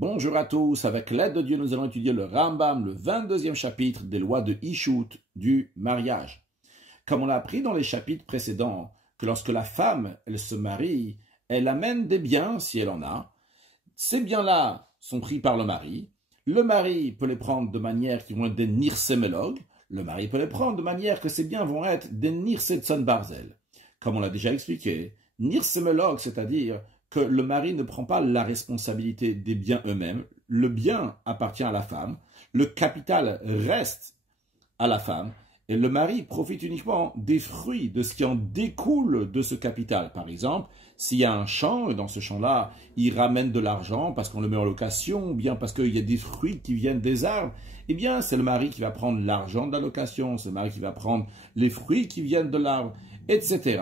Bonjour à tous, avec l'aide de Dieu, nous allons étudier le Rambam, le 22e chapitre des lois de Ishut, du mariage. Comme on l'a appris dans les chapitres précédents, que lorsque la femme, elle se marie, elle amène des biens, si elle en a. Ces biens-là sont pris par le mari peut les prendre de manière qui vont être des nirsemelog, le mari peut les prendre de manière que ces biens vont être des nirsetson barzel. Comme on l'a déjà expliqué, nirsemelog, c'est-à-dire que le mari ne prend pas la responsabilité des biens eux-mêmes, le bien appartient à la femme, le capital reste à la femme, et le mari profite uniquement des fruits, de ce qui en découle de ce capital. Par exemple, s'il y a un champ, et dans ce champ-là, il ramène de l'argent parce qu'on le met en location, ou bien parce qu'il y a des fruits qui viennent des arbres, eh bien, c'est le mari qui va prendre l'argent de la location, c'est le mari qui va prendre les fruits qui viennent de l'arbre, etc.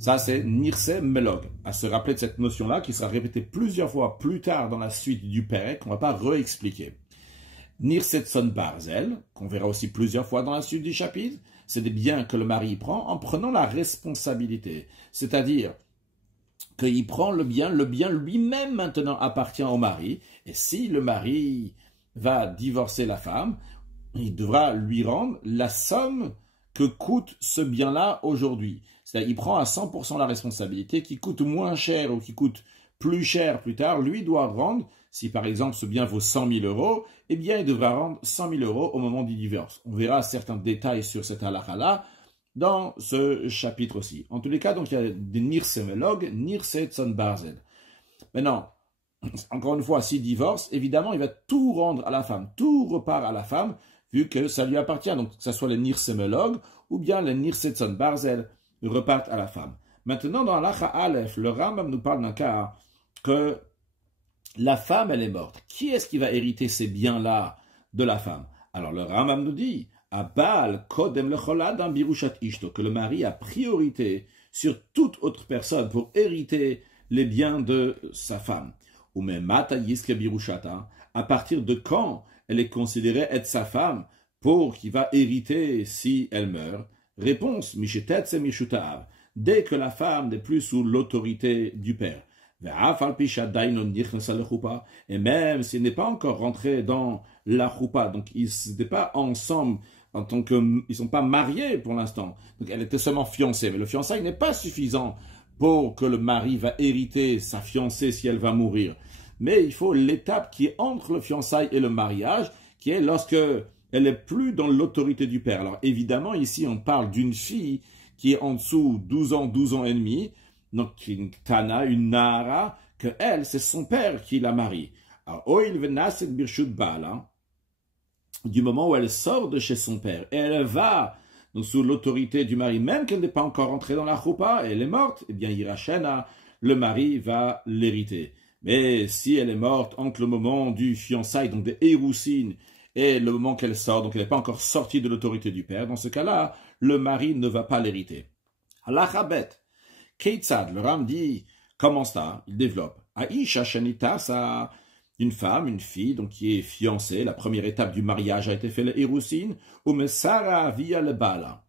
Ça, c'est Nirse Melog. À se rappeler de cette notion-là, qui sera répétée plusieurs fois plus tard dans la suite du Pérec, qu'on ne va pas réexpliquer. Nirsetson Barzel, qu'on verra aussi plusieurs fois dans la suite du chapitre, c'est des biens que le mari prend en prenant la responsabilité. C'est-à-dire qu'il prend le bien lui-même maintenant appartient au mari, et si le mari va divorcer la femme, il devra lui rendre la somme que coûte ce bien-là aujourd'hui. C'est-à-dire, il prend à 100% la responsabilité, qui coûte moins cher ou qui coûte plus cher plus tard, lui doit rendre, si par exemple ce bien vaut 100 000 euros, eh bien il devra rendre 100 000 euros au moment du divorce. On verra certains détails sur cette halakha-là dans ce chapitre aussi. En tous les cas, donc il y a des nirsemelog, nirsetson barzel. Maintenant, encore une fois, s'il divorce, évidemment, il va tout rendre à la femme, tout repart à la femme, vu que ça lui appartient, donc que ce soit les nirsemelog ou bien les nirsetson barzel repartent à la femme. Maintenant, dans l'Acha Aleph, le Rambam nous parle d'un cas que la femme, elle est morte. Qui est-ce qui va hériter ces biens-là de la femme? Alors, le Rambam nous dit, Abal kodem lecholad en birushat ishto, que le mari a priorité sur toute autre personne pour hériter les biens de sa femme. Ou même mata yiske birushata, à partir de quand elle est considérée être sa femme pour qui va hériter si elle meurt? Réponse, mishetet se mishutaav, dès que la femme n'est plus sous l'autorité du père. Et même s'il n'est pas encore rentré dans la choupa, donc ils n'étaient pas ensemble en tant que, ils sont pas mariés pour l'instant. Donc elle était seulement fiancée, mais le fiançailles n'est pas suffisant pour que le mari va hériter sa fiancée si elle va mourir. Mais il faut l'étape qui est entre le fiançailles et le mariage, qui est lorsque elle est plus dans l'autorité du père. Alors évidemment ici on parle d'une fille qui est en dessous 12 ans et demi. Donc, une Tana, une Nara, que elle, c'est son père qui la marie. Alors, Oil Venaset Birshut Bala, du moment où elle sort de chez son père, et elle va donc, sous l'autorité du mari, même qu'elle n'est pas encore entrée dans la choupa, et elle est morte, eh bien, Irachena, le mari va l'hériter. Mais si elle est morte entre le moment du fiançailles, donc des Héroussines, et le moment qu'elle sort, donc elle n'est pas encore sortie de l'autorité du père, dans ce cas-là, le mari ne va pas l'hériter. Halachabet. Keitzad, le Ram dit, comment ça? Il développe. Aisha Shanita, ça, une femme, une fille, donc qui est fiancée, la première étape du mariage a été faite, le Héroussine, ou Mesara via le Bala.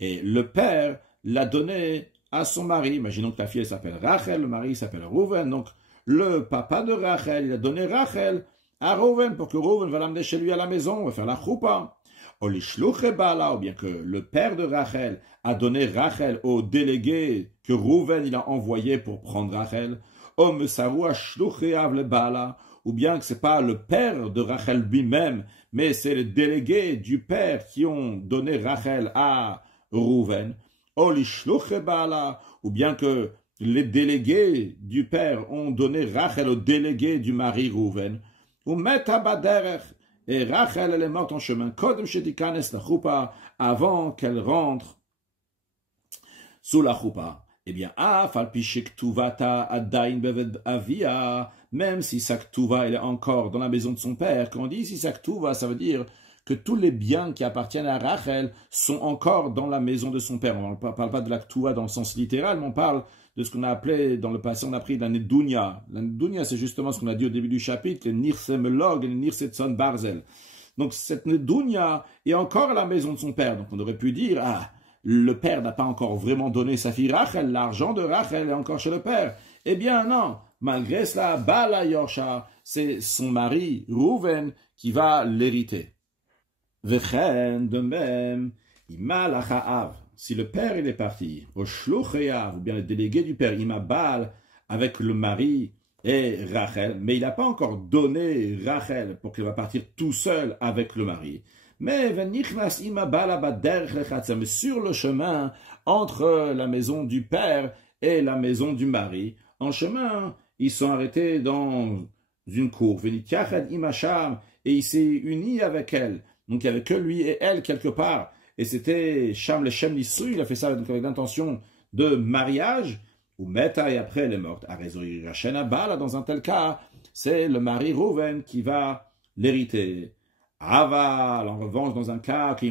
Et le père l'a donné à son mari. Imaginons que la fille s'appelle Rachel, le mari s'appelle Rouven, donc le papa de Rachel, il a donné Rachel à Rouven pour que Rouven va l'amener chez lui à la maison, va faire la choupa. Ou bien que le père de Rachel a donné Rachel au délégué que Rouven il a envoyé pour prendre Rachel, ou bien que ce n'est pas le père de Rachel lui-même, mais c'est les délégués du père qui ont donné Rachel à Rouven, ou bien que les délégués du père ont donné Rachel au délégué du mari Rouven, ou metabaderech. Et Rachel, elle est morte en chemin, avant qu'elle rentre sous la choupa. Eh bien, même si sa ktuva elle est encore dans la maison de son père, quand on dit si sa ktuva, ça veut dire que tous les biens qui appartiennent à Rachel sont encore dans la maison de son père. On ne parle pas de la ktuva dans le sens littéral, mais on parle de ce qu'on a appelé, dans le passé, on a pris la nedunia. La nedunia, c'est justement ce qu'on a dit au début du chapitre, le nirsemelog et le nirsetson barzel. Donc, cette nedunia est encore à la maison de son père. Donc, on aurait pu dire, le père n'a pas encore vraiment donné sa fille Rachel, l'argent de Rachel est encore chez le père. Eh bien non, malgré cela, Bala Yorsha, c'est son mari Rouven qui va l'hériter. Vechen, de même, Ima Lachaav, si le père il est parti, au Shlucheyav, ou bien le délégué du père, Ima Baal, avec le mari et Rachel, mais il n'a pas encore donné Rachel pour qu'elle va partir tout seul avec le mari. Mais sur le chemin entre la maison du père et la maison du mari, en chemin, ils sont arrêtés dans une cour. Et il s'est uni avec elle. Donc il n'y avait que lui et elle quelque part. Et c'était Sham le Shem Nisru, il a fait ça donc avec l'intention de mariage. Ou Meta et après elle est morte. Dans un tel cas, c'est le mari Rouven qui va l'hériter. Aval, en revanche, dans un cas, si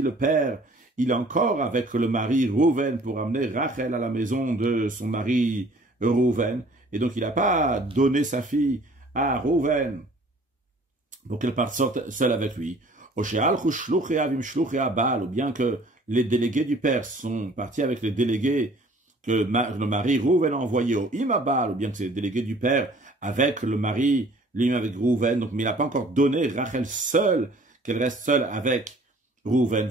le père, il est encore avec le mari Rouven pour amener Rachel à la maison de son mari Rouven, et donc il n'a pas donné sa fille à Rouven pour qu'elle parte seule avec lui, ou bien que les délégués du père sont partis avec les délégués que le mari Rouven a envoyé au Imabal, ou bien que c'est les délégués du père avec le mari lui avec Rouven, donc, mais il n'a pas encore donné Rachel seule, qu'elle reste seule avec Rouven.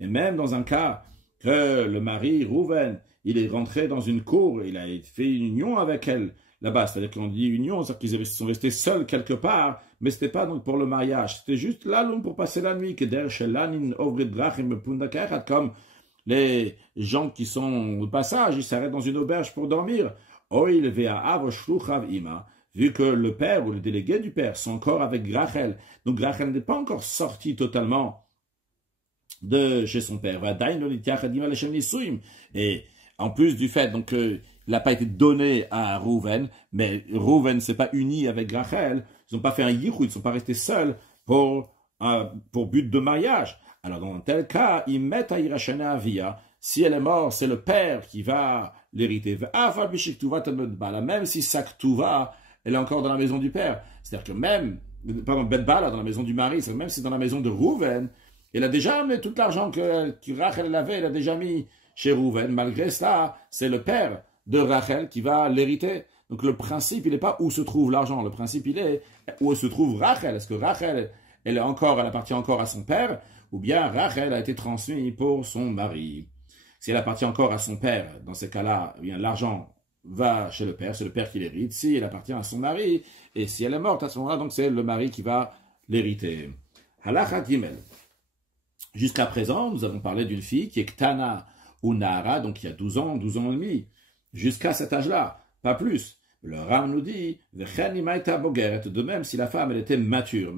Et même dans un cas que le mari Rouven, il est rentré dans une cour, il a fait une union avec elle là-bas, c'est-à-dire qu'on dit union, c'est-à-dire qu'ils sont restés seuls quelque part, mais ce n'était pas donc pour le mariage, c'était juste l'aloun pour passer la nuit, comme les gens qui sont au passage, ils s'arrêtent dans une auberge pour dormir. Vu que le père ou les délégués du père sont encore avec Rachel, donc Rachel n'est pas encore sortie totalement de chez son père. Et en plus du fait donc il n'a pas été donné à Rouven, mais Rouven ne s'est pas uni avec Rachel, ils n'ont pas fait un yichud, ils ne sont pas restés seuls pour but de mariage. Alors dans un tel cas, ils mettent à Irachana Avia. Si elle est morte, c'est le père qui va l'hériter. Même si sa ktuva, elle est encore dans la maison du père. C'est-à-dire que même, Bet-Bala dans la maison du mari, c'est même si dans la maison de Rouven, elle a déjà mis tout l'argent que Rachel avait, elle a déjà mis chez Rouven. Malgré cela, c'est le père de Rachel qui va l'hériter. Donc le principe, il n'est pas où se trouve l'argent. Le principe, il est où se trouve Rachel. Est-ce que Rachel, elle appartient encore à son père, ou bien Rachel a été transmise pour son mari. Si elle appartient encore à son père, dans ces cas-là, bien l'argent va chez le père, c'est le père qui l'hérite. Si elle appartient à son mari, et si elle est morte à ce moment-là, donc c'est le mari qui va l'hériter. Halacha Gimel. Jusqu'à présent, nous avons parlé d'une fille qui est Ktana ou Nahara, donc il y a 12 ans et demi, jusqu'à cet âge-là, pas plus. Le Ram nous dit, de même si la femme elle était mature,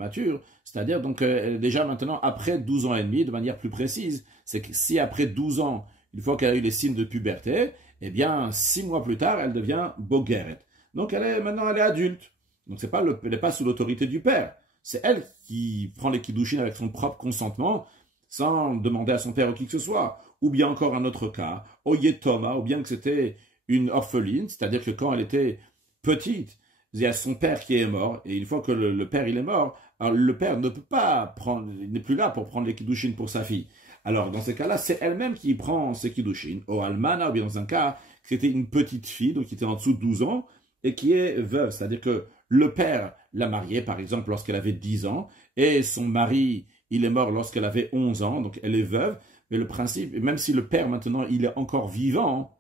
c'est-à-dire donc elle est déjà maintenant après 12 ans et demi, de manière plus précise, c'est que si après 12 ans, une fois qu'elle a eu les signes de puberté, eh bien 6 mois plus tard, elle devient bogeret. Donc maintenant elle est adulte. Donc elle n'est pas sous l'autorité du père. C'est elle qui prend les kiddushin avec son propre consentement, sans demander à son père ou qui que ce soit. Ou bien encore un autre cas, Oyetoma, ou bien que c'était une orpheline, c'est-à-dire que quand elle était petite, il y a son père qui est mort, et une fois que le père il est mort, alors le père ne peut pas prendre, il n'est plus là pour prendre les kiddushin pour sa fille. Alors dans ce cas-là, c'est elle-même qui prend ses kiddushin, au almana, ou bien dans un cas, c'était une petite fille, donc qui était en dessous de 12 ans, et qui est veuve, c'est-à-dire que le père l'a mariée, par exemple, lorsqu'elle avait 10 ans, et son mari, il est mort lorsqu'elle avait 11 ans, donc elle est veuve, mais le principe, même si le père maintenant, il est encore vivant,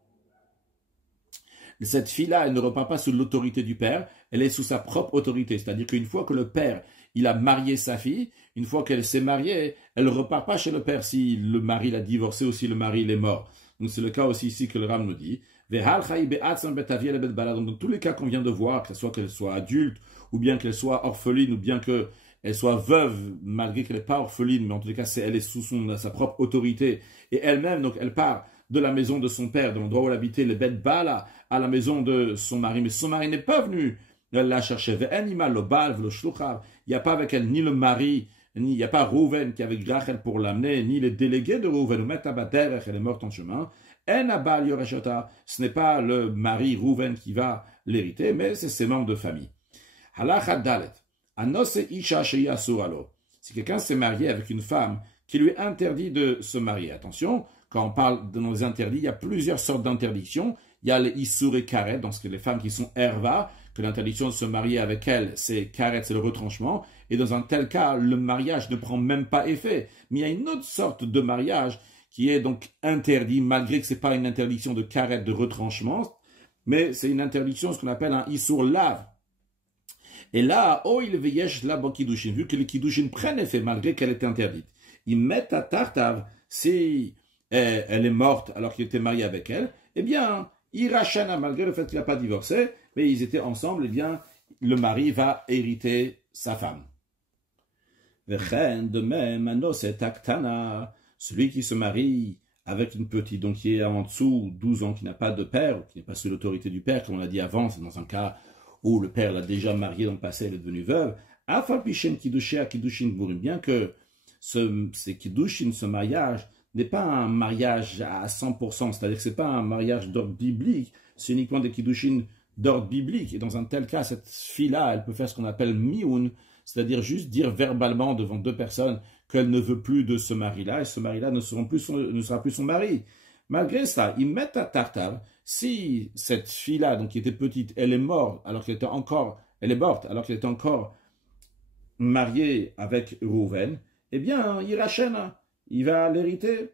cette fille-là, elle ne repart pas sous l'autorité du père, elle est sous sa propre autorité. C'est-à-dire qu'une fois que le père, il a marié sa fille, une fois qu'elle s'est mariée, elle ne repart pas chez le père si le mari l'a divorcé ou si le mari il est mort. Donc c'est le cas aussi ici que le Ram nous dit. Donc dans tous les cas qu'on vient de voir, que ce soit qu'elle soit adulte, ou bien qu'elle soit orpheline, ou bien qu'elle soit veuve, malgré qu'elle n'est pas orpheline, mais en tous les cas, elle est sous sa propre autorité. Et elle-même, donc elle part de la maison de son père, de l'endroit où elle habitait, le Bet Bala, à la maison de son mari. Mais son mari n'est pas venu la chercher. Il n'y a pas avec elle ni le mari, il n'y a pas Rouven qui est avec Rachel pour l'amener, ni les délégués de Rouven. Elle est morte en chemin. Ce n'est pas le mari Rouven qui va l'hériter, mais c'est ses membres de famille. Halakha Dalet. Anose Isha Sheyasuralo. Si quelqu'un s'est marié avec une femme qui lui interdit de se marier, attention, quand on parle de nos interdits, il y a plusieurs sortes d'interdictions. Il y a les Issour et Karet, donc c'est les femmes qui sont Herva, que l'interdiction de se marier avec elles, c'est Karet, c'est le retranchement. Et dans un tel cas, le mariage ne prend même pas effet. Mais il y a une autre sorte de mariage qui est donc interdit, malgré que ce n'est pas une interdiction de Karet, de retranchement, mais c'est une interdiction, ce qu'on appelle un Issour Lav. Et là, oh, il veilleche là, bon Kiddushin, vu que les Kiddushin prennent effet, malgré qu'elle est interdite. Ils mettent à Tartav, si elle est morte alors qu'il était marié avec elle, eh bien, Irachana, malgré le fait qu'il n'a pas divorcé, mais ils étaient ensemble, eh bien, le mari va hériter sa femme. De même, celui qui se marie avec une petite, donc qui est en dessous 12 ans, qui n'a pas de père, qui n'est pas sous l'autorité du père, comme on l'a dit avant, c'est dans un cas où le père l'a déjà marié dans le passé, elle est devenue veuve, bien que ces kiddushin, ce mariage, n'est pas un mariage à 100%, c'est-à-dire que ce n'est pas un mariage d'ordre biblique, c'est uniquement des kiddushin d'ordre biblique. Et dans un tel cas, cette fille-là, elle peut faire ce qu'on appelle mioun, c'est-à-dire juste dire verbalement devant deux personnes qu'elle ne veut plus de ce mari-là, et ce mari-là ne sera plus son mari. Malgré cela, ils mettent à Tartar, si cette fille-là, donc qui était petite, elle est morte, alors qu'elle était encore, elle est morte, alors qu'elle était encore mariée avec Rouven, eh bien, Irachena, il va l'hériter.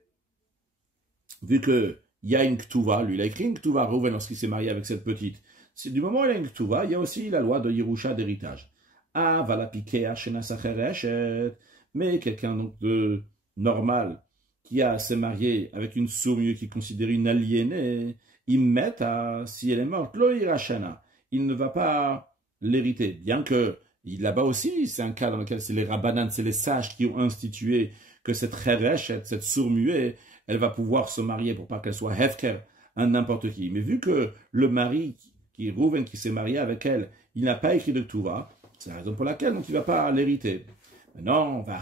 Vu qu'il y a une Ktuva, lui, il a écrit une Ktuva, Rouven, lorsqu'il s'est marié avec cette petite. Du moment où il y a une Ktuva, il y a aussi la loi de Yerusha d'héritage. Ah, va la piquer à Shena Sachereshet. Mais quelqu'un donc de normal, qui s'est marié avec une sourd-mieux qui est considérée une aliénée, ils mettent à, si elle est morte, lo irachana, il ne va pas l'hériter. Bien que, là-bas aussi, c'est un cas dans lequel c'est les rabbanan, c'est les sages qui ont institué que cette chereshet, cette sourd-muet, elle va pouvoir se marier pour pas qu'elle soit hefker à n'importe qui. Mais vu que le mari, qui est Rouven, qui s'est marié avec elle, il n'a pas écrit de Touva, c'est la raison pour laquelle donc, il ne va pas l'hériter. Maintenant, on va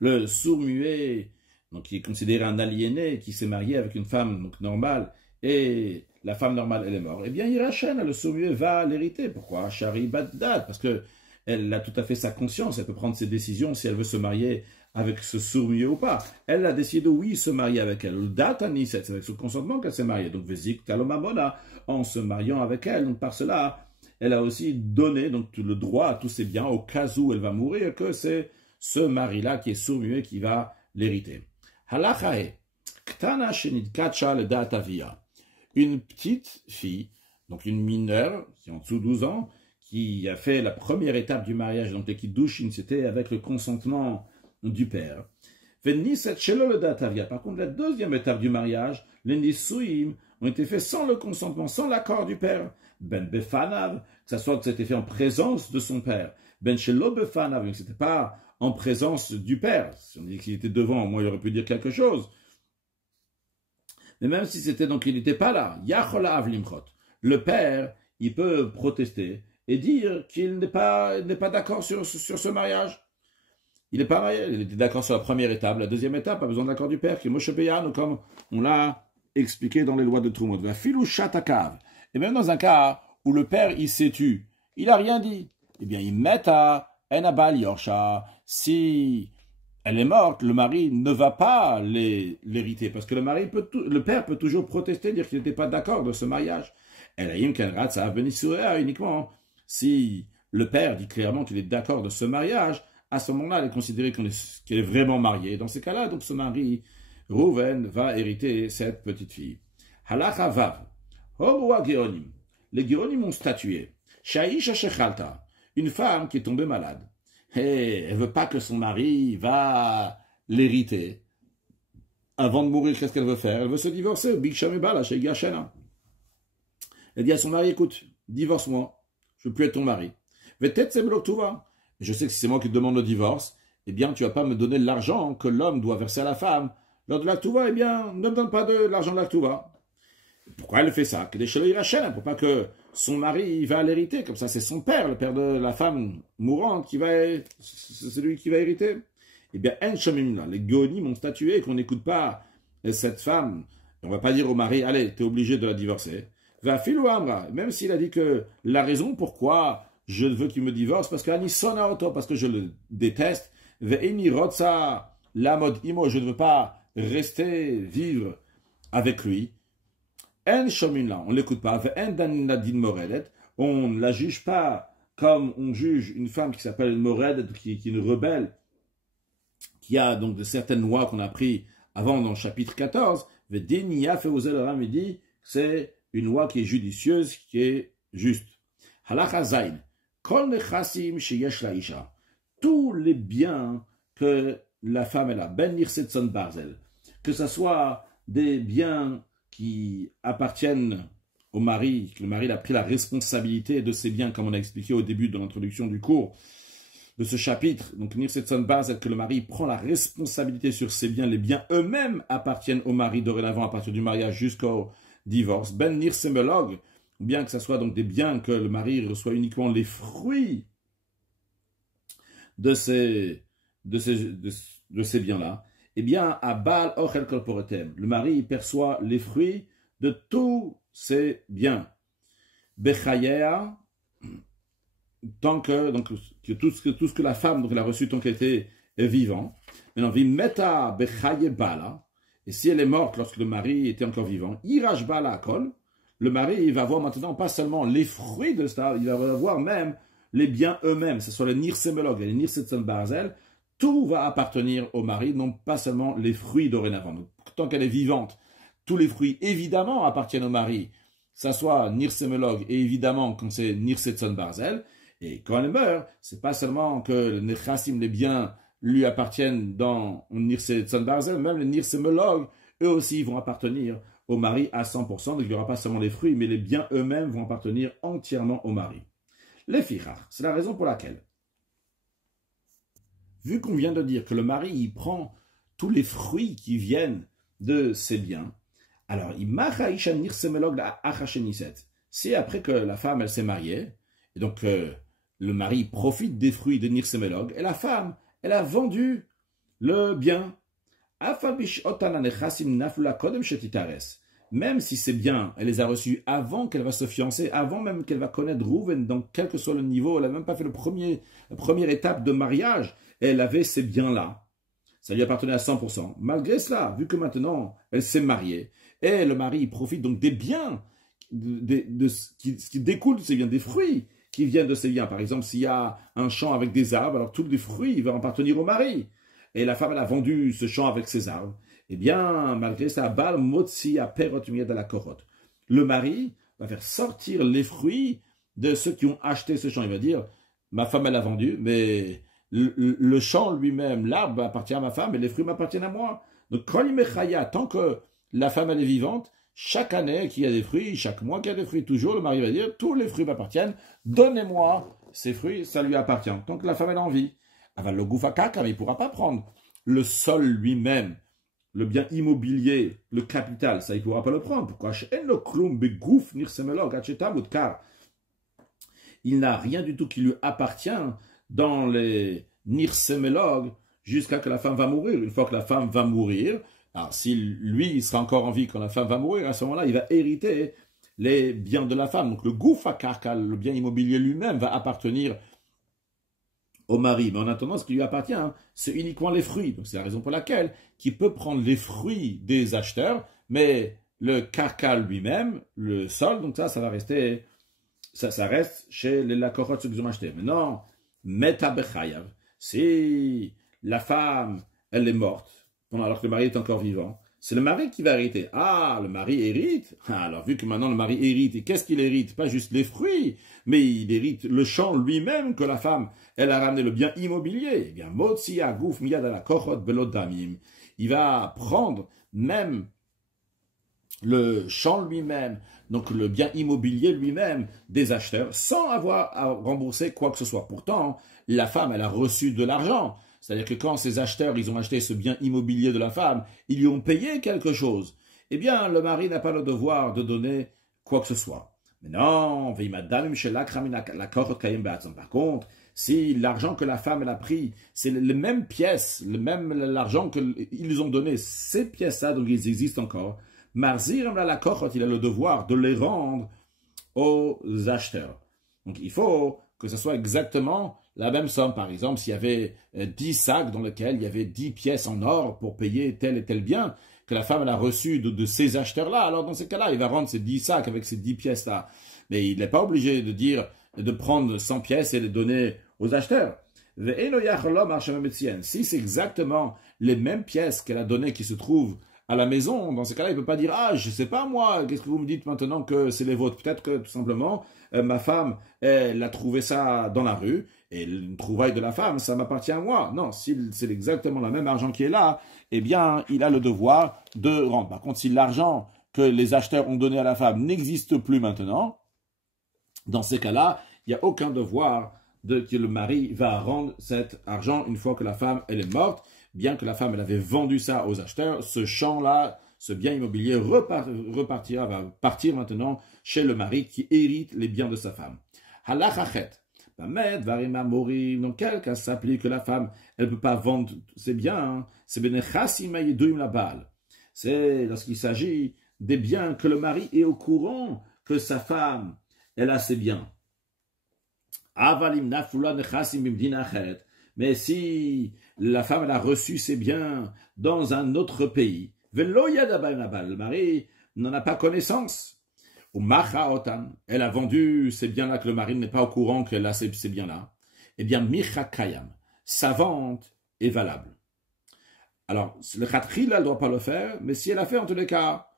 le sourd-muet, donc qui est considéré un aliéné, qui s'est marié avec une femme donc, normale, et la femme normale, elle est morte, eh bien, Irachena, le sourd-muet, va l'hériter. Pourquoi? Shari Baddad, parce que elle a tout à fait sa conscience, elle peut prendre ses décisions si elle veut se marier avec ce sourd-muet ou pas. Elle a décidé de, oui, se marier avec elle. C'est avec son consentement qu'elle s'est mariée. Donc, Vezik Talomamona, en se mariant avec elle. Donc, par cela, elle a aussi donné donc, le droit à tous ses biens au cas où elle va mourir, que c'est ce mari-là qui est sourd-muet qui va l'hériter. Halachae, Ktana Shenidkacha le Datavia. Une petite fille, donc une mineure, qui est en dessous de 12 ans, qui a fait la première étape du mariage, donc les Kiddushin, c'était avec le consentement du père. Par contre, la deuxième étape du mariage, les Nisuim ont été faits sans le consentement, sans l'accord du père. Ben Befanav, que ça soit que c'était fait en présence de son père. Ben Shelo Befanav, que c'était pas en présence du père. Si on dit qu'il était devant, moi, il aurait pu dire quelque chose. Mais même si c'était donc, il n'était pas là. Yachola Avlimchot. Le père, il peut protester et dire qu'il n'est pas d'accord sur ce mariage. Il n'est pas marié, il était d'accord sur la première étape. La deuxième étape, pas besoin de l'accord du père, qui est Moshe Beyanu, comme on l'a expliqué dans les lois de Trumot. La filou chatakav. Et même dans un cas où le père, il s'est tu, il n'a rien dit. Eh bien, ils mettent à Enabal Yorsha. Si elle est morte, le mari ne va pas l'hériter, parce que le père peut toujours protester, dire qu'il n'était pas d'accord de ce mariage. Elaïm Kenrat, ça a venu sur uniquement si le père dit clairement qu'il est d'accord de ce mariage. À ce moment-là, elle est considérée qu'elle est vraiment mariée. Dans ces cas-là, donc son mari, Rouven, va hériter cette petite fille. Halacha Vav. Hoboa Geonim. Les Geonim ont statué. Shaisha Shechalta. Une femme qui est tombée malade. Et elle ne veut pas que son mari va l'hériter. Avant de mourir, qu'est-ce qu'elle veut faire? Elle veut se divorcer. Big Shamebala, chez Gashena. Elle dit à son mari, écoute, divorce-moi. Je ne veux plus être ton mari. Je sais que si c'est moi qui te demande le divorce, eh bien, tu ne vas pas me donner l'argent que l'homme doit verser à la femme. Lors de la Touva, eh bien, ne me donne pas de l'argent de la Touva. Pourquoi elle fait ça? Que des chélis rachètent, pour pas que son mari va l'hériter. Comme ça, c'est son père, le père de la femme mourante, c'est lui qui va hériter. Eh bien, En Shamimna, les Géonim m'ont statué qu'on n'écoute pas cette femme. On ne va pas dire au mari, allez, tu es obligé de la divorcer. Va filou amra, même s'il a dit que la raison pourquoi je veux qu'il me divorce parce parce que je le déteste. Ve'eni rotsa lamod imo, je ne veux pas rester vivre avec lui. En shomin la, on l'écoute pas. Ve'en dan nadin moredet, on ne la juge pas comme on juge une femme qui s'appelle moredet, qui est une rebelle, qui a donc de certaines lois qu'on a pris avant dans le chapitre 14. Ve'diniya feozel ram, il dit c'est une loi qui est judicieuse, qui est juste. Halacha zayin. Kol nechassim sheyesh laisha. Tous les biens que la femme elle a, ben nirsetson barzel, que ce soit des biens qui appartiennent au mari, que le mari a pris la responsabilité de ces biens, comme on a expliqué au début de l'introduction du cours de ce chapitre. Donc nirsetson barzel, que le mari prend la responsabilité sur ces biens, les biens eux-mêmes appartiennent au mari dorénavant à partir du mariage jusqu'au divorce. Ben nirsemelog, bien que ce soit donc des biens que le mari reçoit uniquement les fruits de ces biens-là, eh bien, à Baal Ochel Korporetem, le mari perçoit les fruits de tous ces biens. Bechayea, tant que, donc, tout ce que la femme donc, elle a reçu tant qu'elle était vivant. Maintenant, Vimeta Bechaye Bala, et si elle est morte lorsque le mari était encore vivant, Irash Bala Kol, le mari, il va avoir maintenant pas seulement les fruits de ça, il va avoir même les biens eux-mêmes, ce sont les nirsemelog et les nirsetson barzel, tout va appartenir au mari, non pas seulement les fruits dorénavant. Donc, tant qu'elle est vivante, tous les fruits évidemment appartiennent au mari, ça soit nirsemelog et évidemment quand c'est nirsetson barzel, et quand elle meurt, c'est pas seulement que les nechassim, les biens, lui appartiennent dans nirsetson barzel, même les nirsemelog, eux aussi vont appartenir au mari à 100%, donc il n'y aura pas seulement les fruits, mais les biens eux-mêmes vont appartenir entièrement au mari. Les fichar, c'est la raison pour laquelle, vu qu'on vient de dire que le mari, il prend tous les fruits qui viennent de ses biens, alors, c'est après que la femme, elle s'est mariée, et donc le mari profite des fruits de nirsemelog, et la femme, elle a vendu le bien. Même si c'est bien, elle les a reçus avant qu'elle va se fiancer, avant même qu'elle va connaître Rouven, donc quel que soit le niveau, elle n'a même pas fait la première étape de mariage, et elle avait ces biens-là. Ça lui appartenait à 100%. Malgré cela, vu que maintenant, elle s'est mariée, et le mari profite donc des biens, qui découlent de ces biens, des fruits qui viennent de ces biens. Par exemple, s'il y a un champ avec des arbres, alors tous les fruits vont appartenir au mari. Et la femme, elle a vendu ce champ avec ses arbres. Eh bien, malgré ça, Baal Motsi a perot miyad la korot. Le mari va faire sortir les fruits de ceux qui ont acheté ce champ. Il va dire, ma femme, elle a vendu, mais le champ lui-même, l'arbre appartient à ma femme et les fruits m'appartiennent à moi. Donc, tant que la femme, elle est vivante, chaque année qu'il y a des fruits, chaque mois qu'il y a des fruits, toujours, le mari va dire, tous les fruits m'appartiennent, donnez-moi ces fruits, ça lui appartient. Tant que la femme, elle a envie. Aval le goufakaka, mais il ne pourra pas prendre le sol lui-même, le bien immobilier, le capital, ça il ne pourra pas le prendre. Pourquoi? Car il n'a rien du tout qui lui appartient dans les nirsemelog jusqu'à que la femme va mourir. Une fois que la femme va mourir, alors si lui il sera encore en vie quand la femme va mourir, à ce moment-là il va hériter les biens de la femme. Donc le goufakaka, le bien immobilier lui-même, va appartenir au mari, mais en attendant, ce qui lui appartient, c'est uniquement les fruits. Donc c'est la raison pour laquelle il peut prendre les fruits des acheteurs, mais le carca lui-même, le sol, donc ça va rester, ça reste chez les lakorot, ceux qui ont acheté. Maintenant, meta bechayav, si la femme, elle est morte, alors que le mari est encore vivant, c'est le mari qui va hériter. Ah, le mari hérite. Alors, vu que maintenant le mari hérite, et qu'est-ce qu'il hérite? Pas juste les fruits, mais il hérite le champ lui-même que la femme, elle a ramené le bien immobilier. Eh bien, Motsia Gouf Miyad ala Kochot Belodamim. Il va prendre même le champ lui-même, donc le bien immobilier lui-même des acheteurs, sans avoir à rembourser quoi que ce soit. Pourtant, la femme, elle a reçu de l'argent. C'est-à-dire que quand ces acheteurs, ils ont acheté ce bien immobilier de la femme, ils lui ont payé quelque chose. Eh bien, le mari n'a pas le devoir de donner quoi que ce soit. Mais non, par contre, si l'argent que la femme elle a pris, c'est les mêmes pièces, l'argent qu'ils ont donné, ces pièces-là, donc ils existent encore, Marzir la kochot, il a le devoir de les rendre aux acheteurs. Donc il faut que ce soit exactement la même somme. Par exemple, s'il y avait 10 sacs dans lesquels il y avait 10 pièces en or pour payer tel et tel bien, que la femme elle a reçu de ces acheteurs-là, alors dans ces cas-là, il va rendre ces 10 sacs avec ces 10 pièces-là. Mais il n'est pas obligé de prendre 100 pièces et les donner aux acheteurs. Si c'est exactement les mêmes pièces qu'elle a données qui se trouvent à la maison, dans ces cas-là, il ne peut pas dire « Ah, je ne sais pas moi, qu'est-ce que vous me dites maintenant que c'est les vôtres ?» Peut-être que tout simplement, ma femme, elle a trouvé ça dans la rue, et le trouvaille de la femme, ça m'appartient à moi. Non, si c'est exactement le même argent qui est là, eh bien, il a le devoir de rendre. Par contre, si l'argent que les acheteurs ont donné à la femme n'existe plus maintenant, dans ces cas-là, il n'y a aucun devoir que le mari va rendre cet argent une fois que la femme elle est morte, bien que la femme elle avait vendu ça aux acheteurs, ce champ-là, ce bien immobilier va partir maintenant chez le mari qui hérite les biens de sa femme. Halachachet. Dans quel cas s'applique que la femme elle ne peut pas vendre ses biens, c'est lorsqu'il s'agit des biens que le mari est au courant que sa femme elle a ses biens. Mais si la femme elle a reçu ses biens dans un autre pays, le mari n'en a pas connaissance. Elle a vendu ces biens-là que le mari n'est pas au courant qu'elle a ces biens-là. Eh bien, sa vente est valable. Alors, le khatri, là, elle ne doit pas le faire, mais si elle a fait en tous les cas,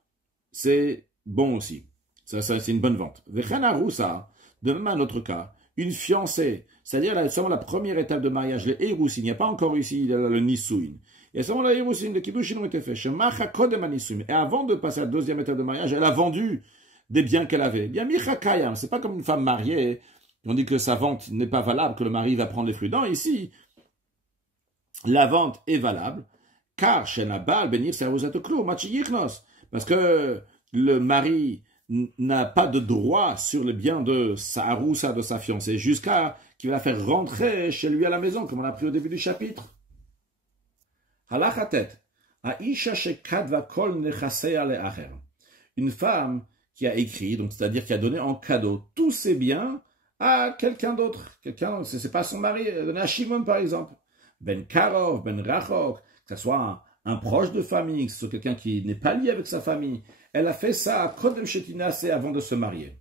c'est bon aussi. Ça, c'est une bonne vente. De même un autre cas, une fiancée, c'est-à-dire seulement la première étape de mariage, les Eroussin, il n'y a pas encore ici le Nisouin. Et seulement la Eroussin, les Kiddushin ont été faits. Et avant de passer à la deuxième étape de mariage, elle a vendu des biens qu'elle avait. Bien, Micha Kayam, c'est pas comme une femme mariée, on dit que sa vente n'est pas valable, que le mari va prendre les fruits. Non, ici, la vente est valable, car chez Nabal, Benir Servozatoklo, Machiyichnos, parce que le mari n'a pas de droit sur le bien de sa aroussa, de sa fiancée, jusqu'à qu'il va la faire rentrer chez lui à la maison, comme on a appris au début du chapitre. Halachatet, Aisha shekadva kol nechasea le'acher. Une femme qui a écrit, donc c'est-à-dire qui a donné en cadeau tous ses biens à quelqu'un d'autre. Quelqu'un, c'est pas son mari, elle a donné à Shimon par exemple. Ben Karov, Ben Rachok, que ce soit un proche de famille, que ce soit quelqu'un qui n'est pas lié avec sa famille. Elle a fait ça Kodem Shetina, c'est avant de se marier.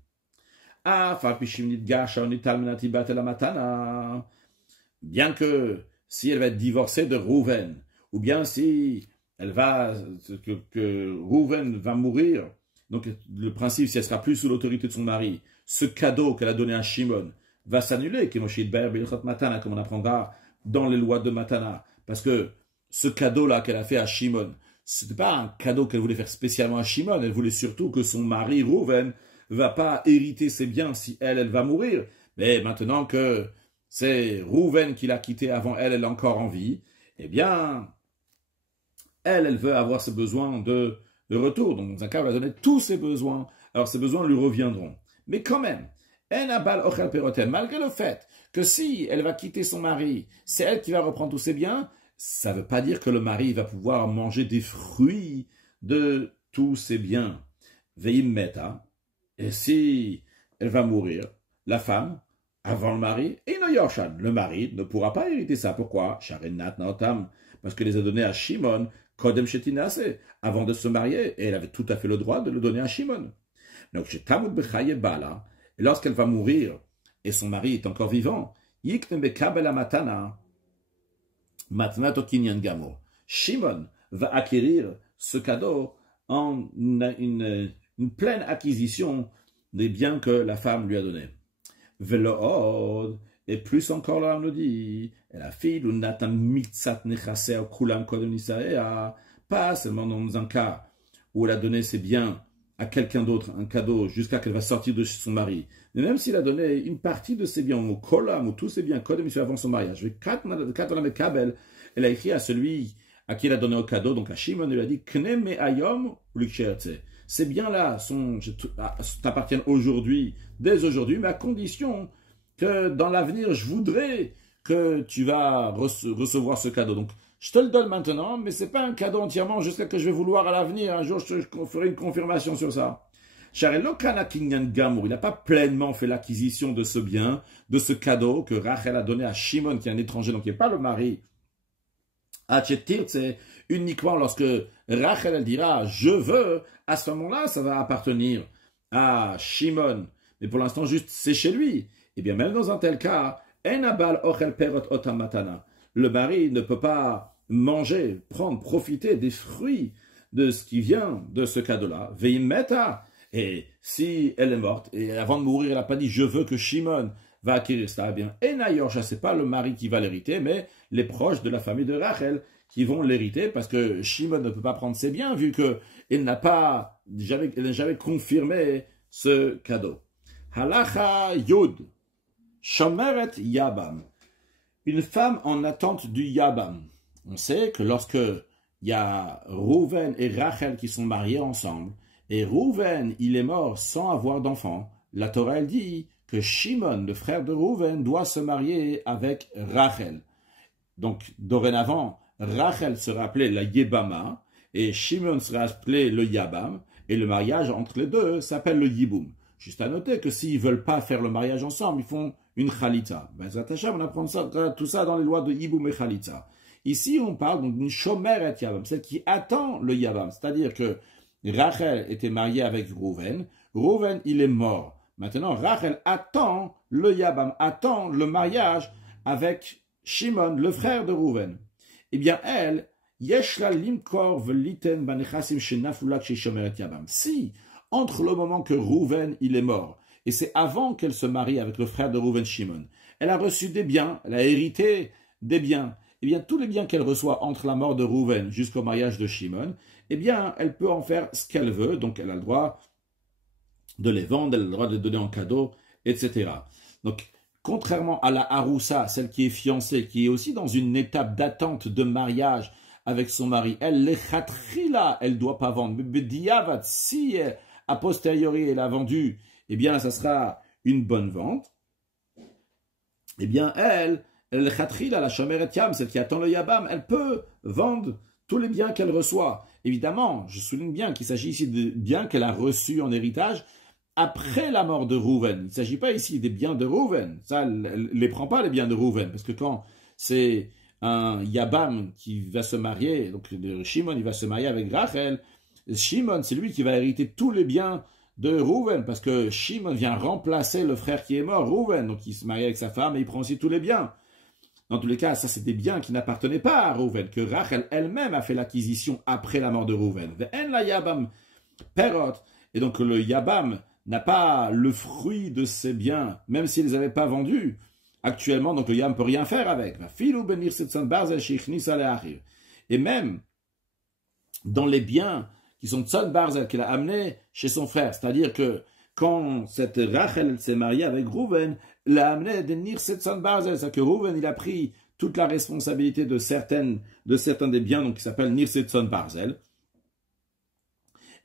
Bien que si elle va être divorcée de Rouven, ou bien si elle va, que Rouven va mourir, donc le principe, si elle sera plus sous l'autorité de son mari, ce cadeau qu'elle a donné à Shimon va s'annuler, comme on apprendra dans les lois de Matana, parce que ce cadeau-là qu'elle a fait à Shimon, ce n'était pas un cadeau qu'elle voulait faire spécialement à Shimon, elle voulait surtout que son mari Rouven ne va pas hériter ses biens si elle va mourir. Mais maintenant que c'est Rouven qui l'a quitté avant elle est encore en vie, eh bien, elle veut avoir ses besoins de retour. Donc, dans un cas, elle va donner tous ses besoins. Alors, ses besoins lui reviendront. Mais quand même, malgré le fait que si elle va quitter son mari, c'est elle qui va reprendre tous ses biens, ça ne veut pas dire que le mari va pouvoir manger des fruits de tous ses biens. Veim meta. Et si elle va mourir, la femme, avant le mari, et le mari ne pourra pas hériter ça. Pourquoi? Parce qu'elle les a donnés à Shimon, Kodem Shetinase, avant de se marier, et elle avait tout à fait le droit de le donner à Shimon. Donc, chez Tamud Bechaye Bala, et lorsqu'elle va mourir, et son mari est encore vivant, Yiknem Bekabel Matana, Shimon va acquérir ce cadeau en une pleine acquisition des biens que la femme lui a donnés. Velood, et plus encore là on nous dit, la fille pas seulement dans un cas où elle a donné ses biens à quelqu'un d'autre, un cadeau, jusqu'à qu'elle va sortir de son mari. Mais même s'il a donné une partie de ses biens, ou kolam, ou tous ses biens, avant son mariage, elle a écrit à celui à qui elle a donné un cadeau, donc à Shimon, elle a dit, ces biens-là t'appartiennent aujourd'hui, dès aujourd'hui, mais à condition que dans l'avenir, je voudrais que tu vas recevoir ce cadeau. Donc, je te le donne maintenant, mais ce n'est pas un cadeau entièrement jusqu'à que je vais vouloir à l'avenir. Un jour, je te ferai une confirmation sur ça. Il n'a pas pleinement fait l'acquisition de ce bien, de ce cadeau que Rachel a donné à Shimon, qui est un étranger, donc qui n'est pas le mari. C'est uniquement lorsque Rachel elle dira je veux, à ce moment-là, ça va appartenir à Shimon. Mais pour l'instant, juste c'est chez lui. Et bien, même dans un tel cas, le mari ne peut pas manger, prendre, profiter des fruits de ce qui vient de ce cadeau-là. Veimeta. Et si elle est morte, et avant de mourir, elle n'a pas dit « je veux que Shimon va acquérir ça », eh bien, Enayorcha, ce n'est pas le mari qui va l'hériter, mais les proches de la famille de Rachel qui vont l'hériter, parce que Shimon ne peut pas prendre ses biens, vu qu'elle n'a jamais confirmé ce cadeau. Halacha Yud, Shomeret Yabam, une femme en attente du Yabam. On sait que lorsque il y a Rouven et Rachel qui sont mariés ensemble, et Rouven, il est mort sans avoir d'enfant, la Torah elle dit que Shimon, le frère de Rouven, doit se marier avec Rachel. Donc, dorénavant, Rachel sera appelée la Yebama, et Shimon sera appelé le Yabam, et le mariage entre les deux s'appelle le Yiboum. Juste à noter que s'ils ne veulent pas faire le mariage ensemble, ils font une Khalita. On apprend tout ça dans les lois de Yiboum et Khalita. Ici, on parle donc d'une Shomeret Yabam, celle qui attend le Yabam, c'est-à-dire que Rachel était mariée avec Rouven. Rouven, il est mort. Maintenant, Rachel attend le Yabam, attend le mariage avec Shimon, le frère de Rouven. Eh bien, elle, Yeshla limkor veliten banechasim shenafulak sheshomeret Yabam. Si, entre le moment que Rouven, il est mort, et c'est avant qu'elle se marie avec le frère de Rouven, Shimon, elle a reçu des biens, elle a hérité des biens. Eh bien, tous les biens qu'elle reçoit entre la mort de Rouven jusqu'au mariage de Shimon, eh bien, elle peut en faire ce qu'elle veut, donc elle a le droit de les vendre, elle a le droit de les donner en cadeau, etc. Donc, contrairement à la Haroussa, celle qui est fiancée, qui est aussi dans une étape d'attente de mariage avec son mari, elle, les khatrila, elle ne doit pas vendre. Mais si a posteriori elle a vendu, eh bien, ça sera une bonne vente. Eh bien, elle khatrila, la Shomeret Yam, celle qui attend le Yabam, elle peut vendre tous les biens qu'elle reçoit. Évidemment, je souligne bien qu'il s'agit ici de biens qu'elle a reçus en héritage après la mort de Rouven. Il ne s'agit pas ici des biens de Rouven. Ça, elle ne les prend pas, les biens de Rouven. Parce que quand c'est un Yabam qui va se marier, donc Shimon, il va se marier avec Rachel, Shimon, c'est lui qui va hériter tous les biens de Rouven. Parce que Shimon vient remplacer le frère qui est mort, Rouven. Donc il se marie avec sa femme et il prend aussi tous les biens. Dans tous les cas, ça c'est des biens qui n'appartenaient pas à Rouven, que Rachel elle-même a fait l'acquisition après la mort de Rouven. Et donc le Yabam n'a pas le fruit de ces biens, même s'ils ne les avaient pas vendus. Actuellement, donc le Yabam ne peut rien faire avec. Et même dans les biens qui sont Tson Barzel, qu'il a amenés chez son frère, c'est-à-dire que quand cette Rachel s'est mariée avec Rouven, elle a amené des Nirsetson Barzel, c'est-à-dire que Rouven, il a pris toute la responsabilité de certains des biens, donc qui s'appellent Nirsetson Barzel.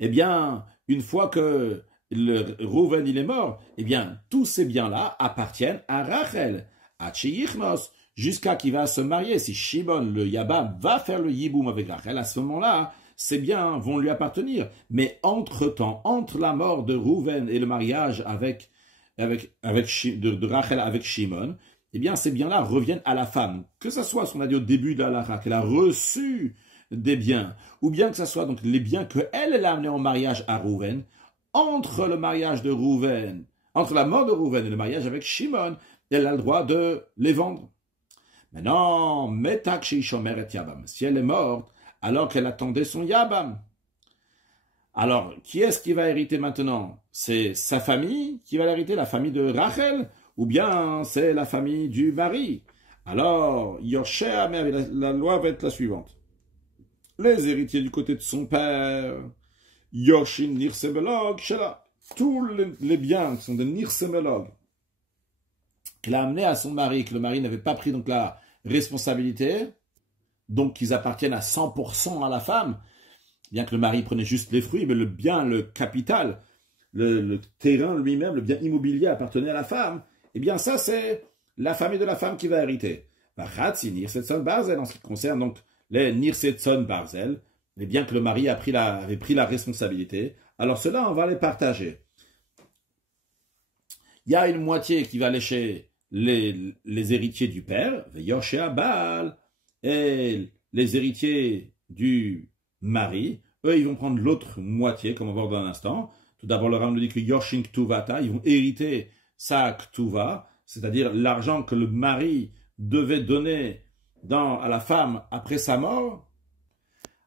Eh bien, une fois que Rouven, il est mort, eh bien, tous ces biens-là appartiennent à Rachel, à Tchiyichnos, jusqu'à qu'il va se marier. Si Shimon, le Yabam, va faire le Yiboum avec Rachel, à ce moment-là, ces biens vont lui appartenir. Mais entre-temps, entre la mort de Rouven et le mariage de Rachel avec Shimon, eh bien, ces biens-là reviennent à la femme. Que ce soit, ce qu'on a dit au début de la halakha, qu'elle a reçu des biens, ou bien que ce soit donc les biens qu'elle a amenés en mariage à Rouven, entre le mariage de Rouven, entre la mort de Rouven et le mariage avec Shimon, elle a le droit de les vendre. Maintenant, Metak Sheishomeret Yabam, si elle est morte, alors qu'elle attendait son Yabam. Alors, qui est-ce qui va hériter maintenant? C'est sa famille qui va l'hériter, la famille de Rachel, ou bien c'est la famille du mari? Alors, Yoshea, mais la loi va être la suivante. Les héritiers du côté de son père, Yoshin Nirsemelog, Shela, tous les biens qui sont des Nirsemelog, qu'il a amené à son mari, que le mari n'avait pas pris donc la responsabilité, donc qu'ils appartiennent à 100% à la femme, bien que le mari prenait juste les fruits, mais le bien, le capital, le terrain lui-même, le bien immobilier appartenait à la femme, eh bien ça c'est la famille de la femme qui va hériter. Vachatzi Nirsetson Barzel, en ce qui concerne donc les Nirsetson Barzel, les biens que le mari avait pris la responsabilité, alors cela, on va les partager. Il y a une moitié qui va aller chez les héritiers du père, Yoshea Baal, et les héritiers du mari, eux, ils vont prendre l'autre moitié, comme on va voir dans un instant. Tout d'abord, le Ram nous dit que Yoshin Ktuvata, ils vont hériter sa Ktuva, c'est-à-dire l'argent que le mari devait donner à la femme après sa mort.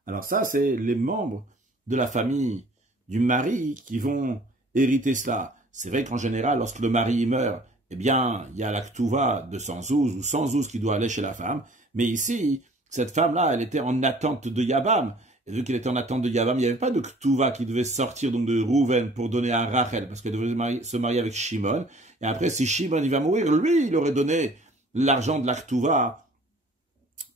Alors ça, c'est les membres de la famille du mari qui vont hériter cela. C'est vrai qu'en général, lorsque le mari meurt, eh bien, il y a la Ktuva de 100 zouz ou 100 zouz qui doit aller chez la femme. Mais ici, cette femme-là, elle était en attente de Yabam. Et vu qu'elle était en attente de Yabam, il n'y avait pas de Ktuva qui devait sortir donc de Rouven pour donner à Rachel, parce qu'elle devait se marier avec Shimon. Et après, si Shimon il va mourir, lui, il aurait donné l'argent de la Ktuva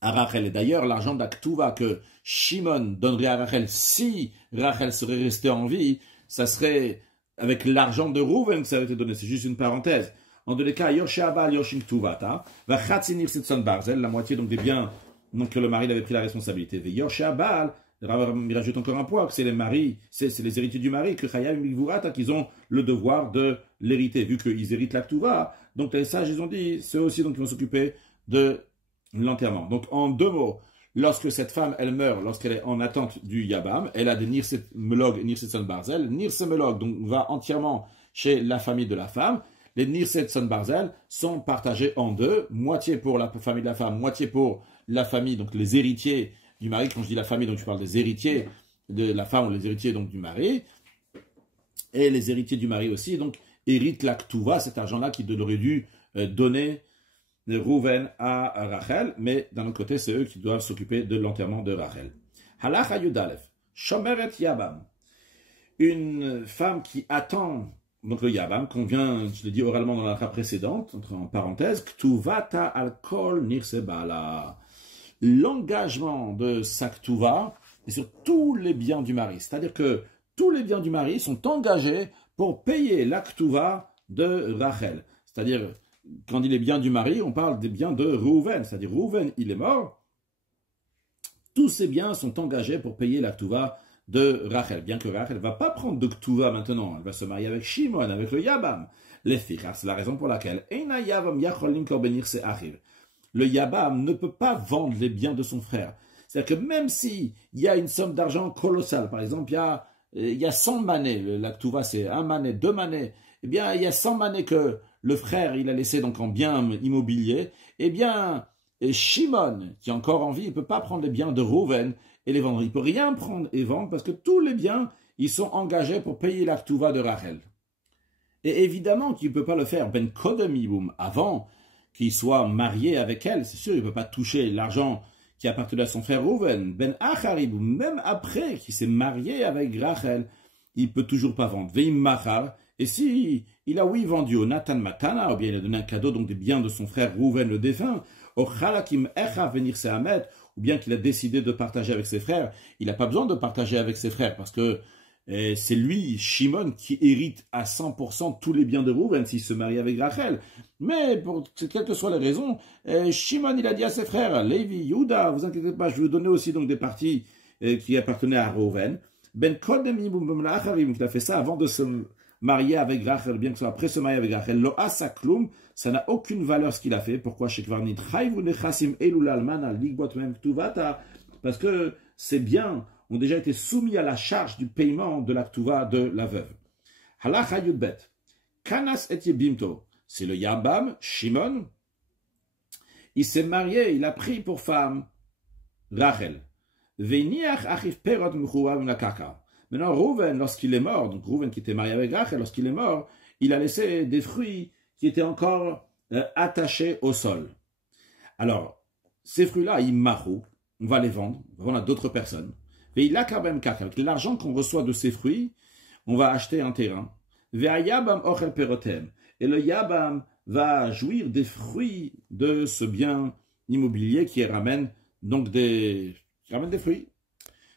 à Rachel. Et d'ailleurs, l'argent de la Ktuva que Shimon donnerait à Rachel si Rachel serait restée en vie, ça serait avec l'argent de Rouven que ça avait été donné. C'est juste une parenthèse. En tous les cas, Yosheabal Yoshin Ktuvata, va Chatzinir Setson Barzel, la moitié donc des biens donc, que le mari avait pris la responsabilité. Yosheabal, il rajoute encore un point, que c'est les maris, c'est les héritiers du mari, que Chayam Migvurata, qu'ils ont le devoir de l'hériter, vu qu'ils héritent la Ktuva. Donc les sages, ils ont dit, ceux aussi donc, qui vont s'occuper de l'enterrement. Donc en deux mots, lorsque cette femme, elle meurt, lorsqu'elle est en attente du Yabam, elle a des Nirset Melog et Nirset Son Barzel. Nirset Melog, donc, va entièrement chez la famille de la femme. Les Nirset Son Barzel sont partagés en deux, moitié pour la famille de la femme, moitié pour la famille, donc les héritiers du mari. Quand je dis la famille, donc je parle des héritiers de la femme ou les héritiers donc du mari. Et les héritiers du mari aussi, donc, héritent la Ktuva, cet argent-là qui aurait dû donner de Rouven à Rachel, mais d'un autre côté, c'est eux qui doivent s'occuper de l'enterrement de Rachel. Halacha Yudalef, Shomeret Yabam, une femme qui attend donc le Yabam, qu'on vient, je l'ai dit oralement dans la phrase précédente, entre en parenthèse, Ktuvata al-kol nirsebala, l'engagement de sa Ktuva est sur tous les biens du mari, c'est-à-dire que tous les biens du mari sont engagés pour payer la Ktuva de Rachel, c'est-à-dire quand il est biens du mari, on parle des biens de Rouven, c'est-à-dire Rouven, il est mort, tous ces biens sont engagés pour payer la Ktuva de Rachel, bien que Rachel ne va pas prendre de Ktuva maintenant, elle va se marier avec Shimon, avec le Yabam. C'est la raison pour laquelle le Yabam ne peut pas vendre les biens de son frère. C'est-à-dire que même s'il y a une somme d'argent colossale, par exemple, il y a 100 manées, la Ktuva c'est 1 mané, 2 manées, eh bien il y a 100 manées que le frère il a laissé donc en biens immobiliers, eh bien Shimon, qui est encore en vie, il ne peut pas prendre les biens de Rouven et les vendre. Il ne peut rien prendre et vendre parce que tous les biens, ils sont engagés pour payer la Ktuva de Rachel. Et évidemment qu'il ne peut pas le faire ben kodem yiboum, avant qu'il soit marié avec elle. C'est sûr, il ne peut pas toucher l'argent qui appartenait à son frère Rouven. Ben achar yiboum, même après qu'il s'est marié avec Rachel, il ne peut toujours pas vendre. Veim machar, et si il a vendu au Nathan Matana, ou bien il a donné un cadeau, donc des biens de son frère Rouven le défunt, au Chalakim Echa venir Sehamet, ou bien qu'il a décidé de partager avec ses frères, il n'a pas besoin de partager avec ses frères, parce que c'est lui, Shimon, qui hérite à 100% tous les biens de Rouven s'il se marie avec Rachel. Mais pour quelles que soient les raisons, Shimon, il a dit à ses frères, Lévi, Yuda, vous inquiétez pas, je vais vous donner aussi donc des parties qui appartenaient à Rouven. Ben Kodem Yibum La'acharim, il a fait ça avant de se marié avec Rachel, bien que ce soit après se marier avec Rachel, lo asaklum, ça n'a aucune valeur ce qu'il a fait. Pourquoi? Parce que ces biens ont déjà été soumis à la charge du paiement de la Ktuva de la veuve. Halacha Yudbet, Kanas et Yebimto, c'est le Yabam, Shimon, il s'est marié, il a pris pour femme Rachel. Veiniach achif perot mchuva minakaka. Maintenant, Rouven, lorsqu'il est mort, donc Rouven qui était marié avec Rachel, lorsqu'il est mort, il a laissé des fruits qui étaient encore attachés au sol. Alors, ces fruits-là, ils marrou, on va les vendre, on va vendre à d'autres personnes. Et il a quand même avec l'argent qu'on reçoit de ces fruits, on va acheter un terrain. Et le Yabam va jouir des fruits de ce bien immobilier qui ramène donc des fruits.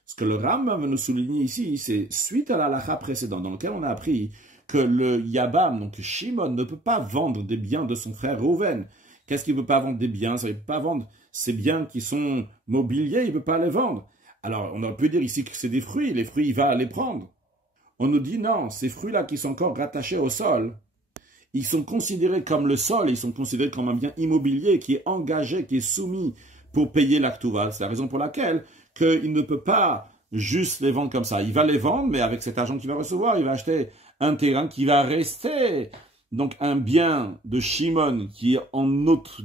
Ce que le Rambam va nous souligner ici, c'est suite à la halakha précédente, dans laquelle on a appris que le Yabam, donc Shimon, ne peut pas vendre des biens de son frère Rouven. Qu'est-ce qu'il ne peut pas vendre des biens? Il ne peut pas vendre ces biens qui sont mobiliers, il ne peut pas les vendre. Alors, on aurait pu dire ici que c'est des fruits, les fruits, il va les prendre. On nous dit non, ces fruits-là qui sont encore rattachés au sol, ils sont considérés comme le sol, ils sont considérés comme un bien immobilier qui est engagé, qui est soumis pour payer l'Aktuva. C'est la raison pour laquelle il ne peut pas juste les vendre comme ça. Il va les vendre, mais avec cet argent qu'il va recevoir, il va acheter un terrain qui va rester donc un bien de Shimon qui est en autre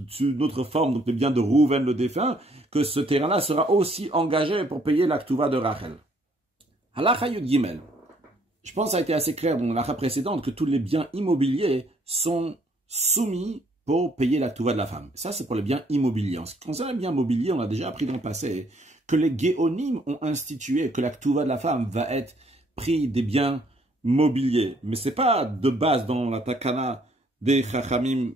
forme, donc le bien de Rouven le défunt, que ce terrain-là sera aussi engagé pour payer l'Aktuva de Rachel. Halacha Yud Gimel. Je pense que ça a été assez clair dans l'Halacha précédente que tous les biens immobiliers sont soumis pour payer l'Aktuva de la femme. Ça, c'est pour les biens immobiliers. En ce qui concerne les biens immobiliers, on a déjà appris dans le passé que les Géonim ont institué que l'Aktuva de la femme va être pris des biens mobilier. Mais ce n'est pas de base dans la takana des chachamim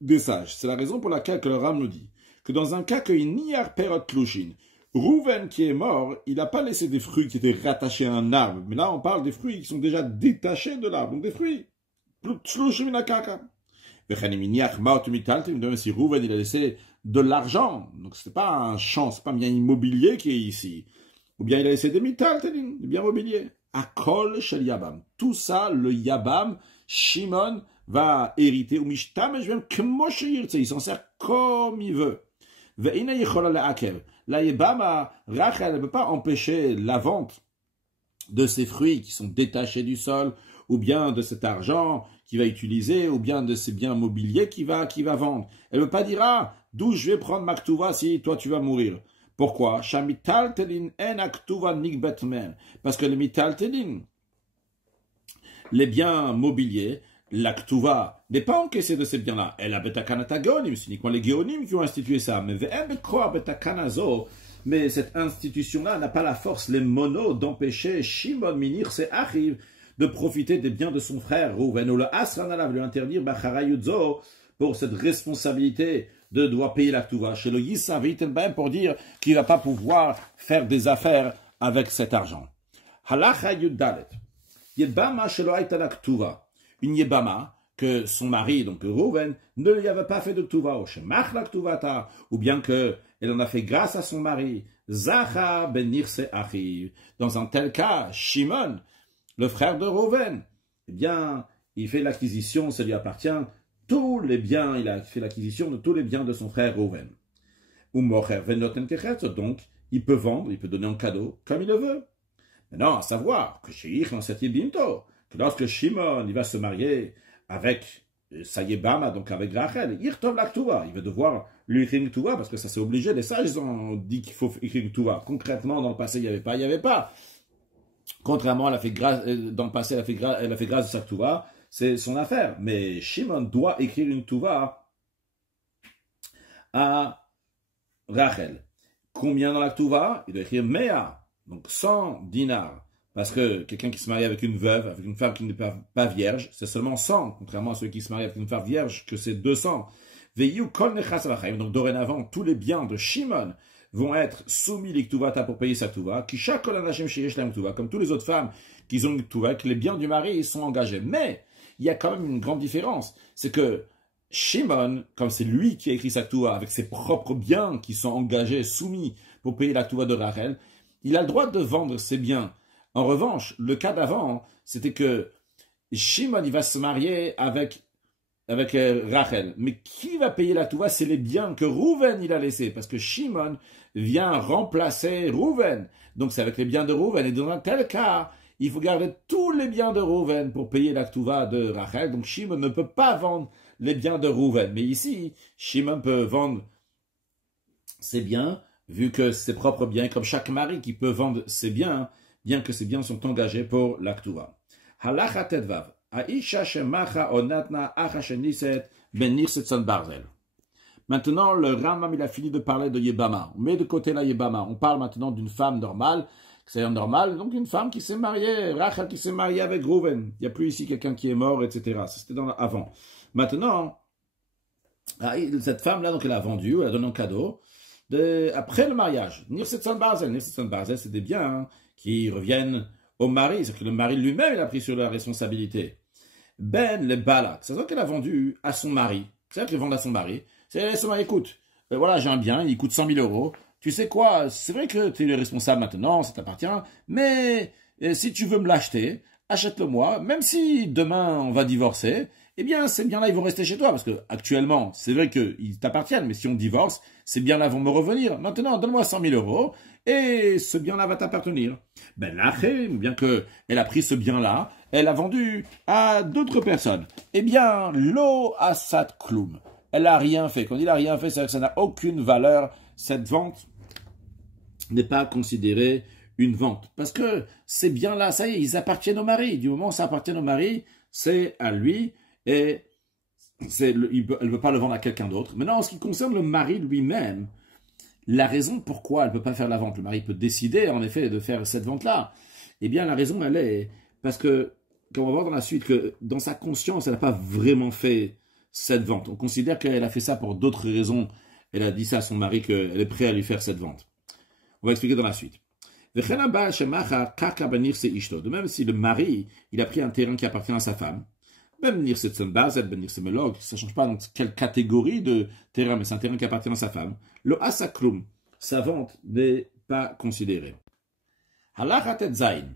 des sages. C'est la raison pour laquelle que le Ram nous dit que dans un cas qu'il n'y a perot lushin, Rouven qui est mort, il n'a pas laissé des fruits qui étaient rattachés à un arbre. Mais là, on parle des fruits qui sont déjà détachés de l'arbre. Donc des fruits. Tlushim na kaka. Même si Rouven il a laissé de l'argent, donc ce n'est pas un champ, ce n'est pas un bien immobilier qui est ici. Ou bien il a laissé des mitaltelin, des biens mobiliers. Akol shel Yabam. Tout ça, le Yabam, Shimon va hériter. Ou mishtamesh vem kmo sheyirtze. Il s'en sert comme il veut. Ve'ina yichola le'akev. La Yabama, Rachel ne peut pas empêcher la vente de ces fruits qui sont détachés du sol, ou bien de cet argent qu'il va utiliser, ou bien de ces biens mobiliers qu'il va vendre. Elle ne peut pas dire, ah, d'où je vais prendre ma ktuva si toi tu vas mourir. Pourquoi? Parce que les mitaltelin, les biens mobiliers, la ktuva n'est pas encaissée de ces biens-là. Elle a betakanata geonim, c'est uniquement les geonim qui ont institué ça. Mais cette institution-là n'a pas la force, les monos, d'empêcher Shimon Minir, c'est Achiv, de profiter des biens de son frère. Rouven, ou le Asranalav, lui interdire Bacharayudzo pour cette responsabilité de devoir payer la Ktuva. Chez le Yissa Vitenbaim pour dire qu'il ne va pas pouvoir faire des affaires avec cet argent. Halacha Yuddalet. Yebama shelo aita la Ktuva. Une Yebama que son mari, donc Rouven, ne lui avait pas fait de Ktuva. Ou bien qu'elle en a fait grâce à son mari. Zacha ben Nirse Achiv. Dans un tel cas, Shimon, le frère de Rouven, eh bien, il fait l'acquisition, ça lui appartient, tous les biens, il a fait l'acquisition de tous les biens de son frère Rouven. Donc, il peut vendre, il peut donner en cadeau, comme il le veut. Maintenant, à savoir que que lorsque Shimon, il va se marier avec sa Yebama, donc avec Rachel, il va devoir lui écrire une Ktuva, parce que ça c'est obligé, les sages ont dit qu'il faut écrire une Ktuva. Concrètement, dans le passé, il n'y avait pas. Contrairement, elle a fait grâce, dans le passé, elle a fait grâce de sa Ktuva, c'est son affaire. Mais Shimon doit écrire une Ktuva à Rachel. Combien dans la Ktuva? Il doit écrire Mea, donc 100 dinars. Parce que quelqu'un qui se marie avec une veuve, avec une femme qui n'est pas vierge, c'est seulement 100, contrairement à celui qui se marie avec une femme vierge, que c'est 200. Donc dorénavant, tous les biens de Shimon vont être soumis les Ktuvata pour payer sa Ktuva, comme tous les autres femmes qui ont une Ktuva, que les biens du mari sont engagés. Mais il y a quand même une grande différence, c'est que Shimon, comme c'est lui qui a écrit sa Ktuva, avec ses propres biens qui sont engagés, soumis pour payer la Ktuva de Rachel, il a le droit de vendre ses biens. En revanche, le cas d'avant, c'était que Shimon, il va se marier avec Rachel. Mais qui va payer la Ktuva? C'est les biens que Rouven il a laissés, parce que Shimon vient remplacer Rouven. Donc c'est avec les biens de Rouven. Et dans un tel cas, il faut garder tous les biens de Rouven pour payer la Ktuva de Rachel. Donc Shimon ne peut pas vendre les biens de Rouven. Mais ici, Shimon peut vendre ses biens, vu que ses propres biens, comme chaque mari qui peut vendre ses biens, bien que ses biens sont engagés pour la Ktuva. Halacha Tedvav. Maintenant, le Rambam il a fini de parler de Yebama. On met de côté la Yebama. On parle maintenant d'une femme normale. C'est normal, donc une femme qui s'est mariée, Rachel qui s'est mariée avec Rouven. Il n'y a plus ici quelqu'un qui est mort, etc. C'était avant. Maintenant, cette femme-là, donc elle a vendu, elle a donné un cadeau. Après le mariage, Nirsetson Barzel, c'est des biens qui reviennent au mari. C'est que le mari lui-même, il a pris sur la responsabilité. Le balak, c'est ça qu'elle a vendu à son mari. C'est ça qu'elle vend à son mari. C'est son mari, écoute, voilà, j'ai un bien, il coûte 100 000 euros. Tu sais quoi, c'est vrai que tu es le responsable maintenant, ça t'appartient, mais et si tu veux me l'acheter, achète-le-moi, même si demain on va divorcer, eh bien, ces biens-là, ils vont rester chez toi, parce que actuellement, c'est vrai qu'ils t'appartiennent, mais si on divorce, ces biens-là vont me revenir. Maintenant, donne-moi 100 000 euros, et ce bien-là va t'appartenir. Ben là, bien qu'elle a pris ce bien-là, elle a vendu à d'autres personnes. Eh bien, lo asat klum. Elle n'a rien fait. Quand il n'a rien fait, c'est-à-dire que ça n'a aucune valeur. Cette vente n'est pas considérée une vente. Parce que ces biens-là, ça y est, ils appartiennent au mari. Du moment où ça appartient au mari, c'est à lui. Et elle ne peut pas le vendre à quelqu'un d'autre. Maintenant, en ce qui concerne le mari lui-même, la raison pourquoi elle ne peut pas faire la vente, le mari peut décider en effet de faire cette vente-là, eh bien la raison elle est parce que, comme on va voir dans la suite, que dans sa conscience, elle n'a pas vraiment fait cette vente. On considère qu'elle a fait ça pour d'autres raisons. Elle a dit ça à son mari qu'elle est prête à lui faire cette vente. On va expliquer dans la suite. De même, si le mari, il a pris un terrain qui appartient à sa femme, même Nirsetson Bazel, Ben Nirsemelog, ça ne change pas dans quelle catégorie de terrain, mais c'est un terrain qui appartient à sa femme. Le Asakrum, sa vente n'est pas considérée. Halachatet Zain.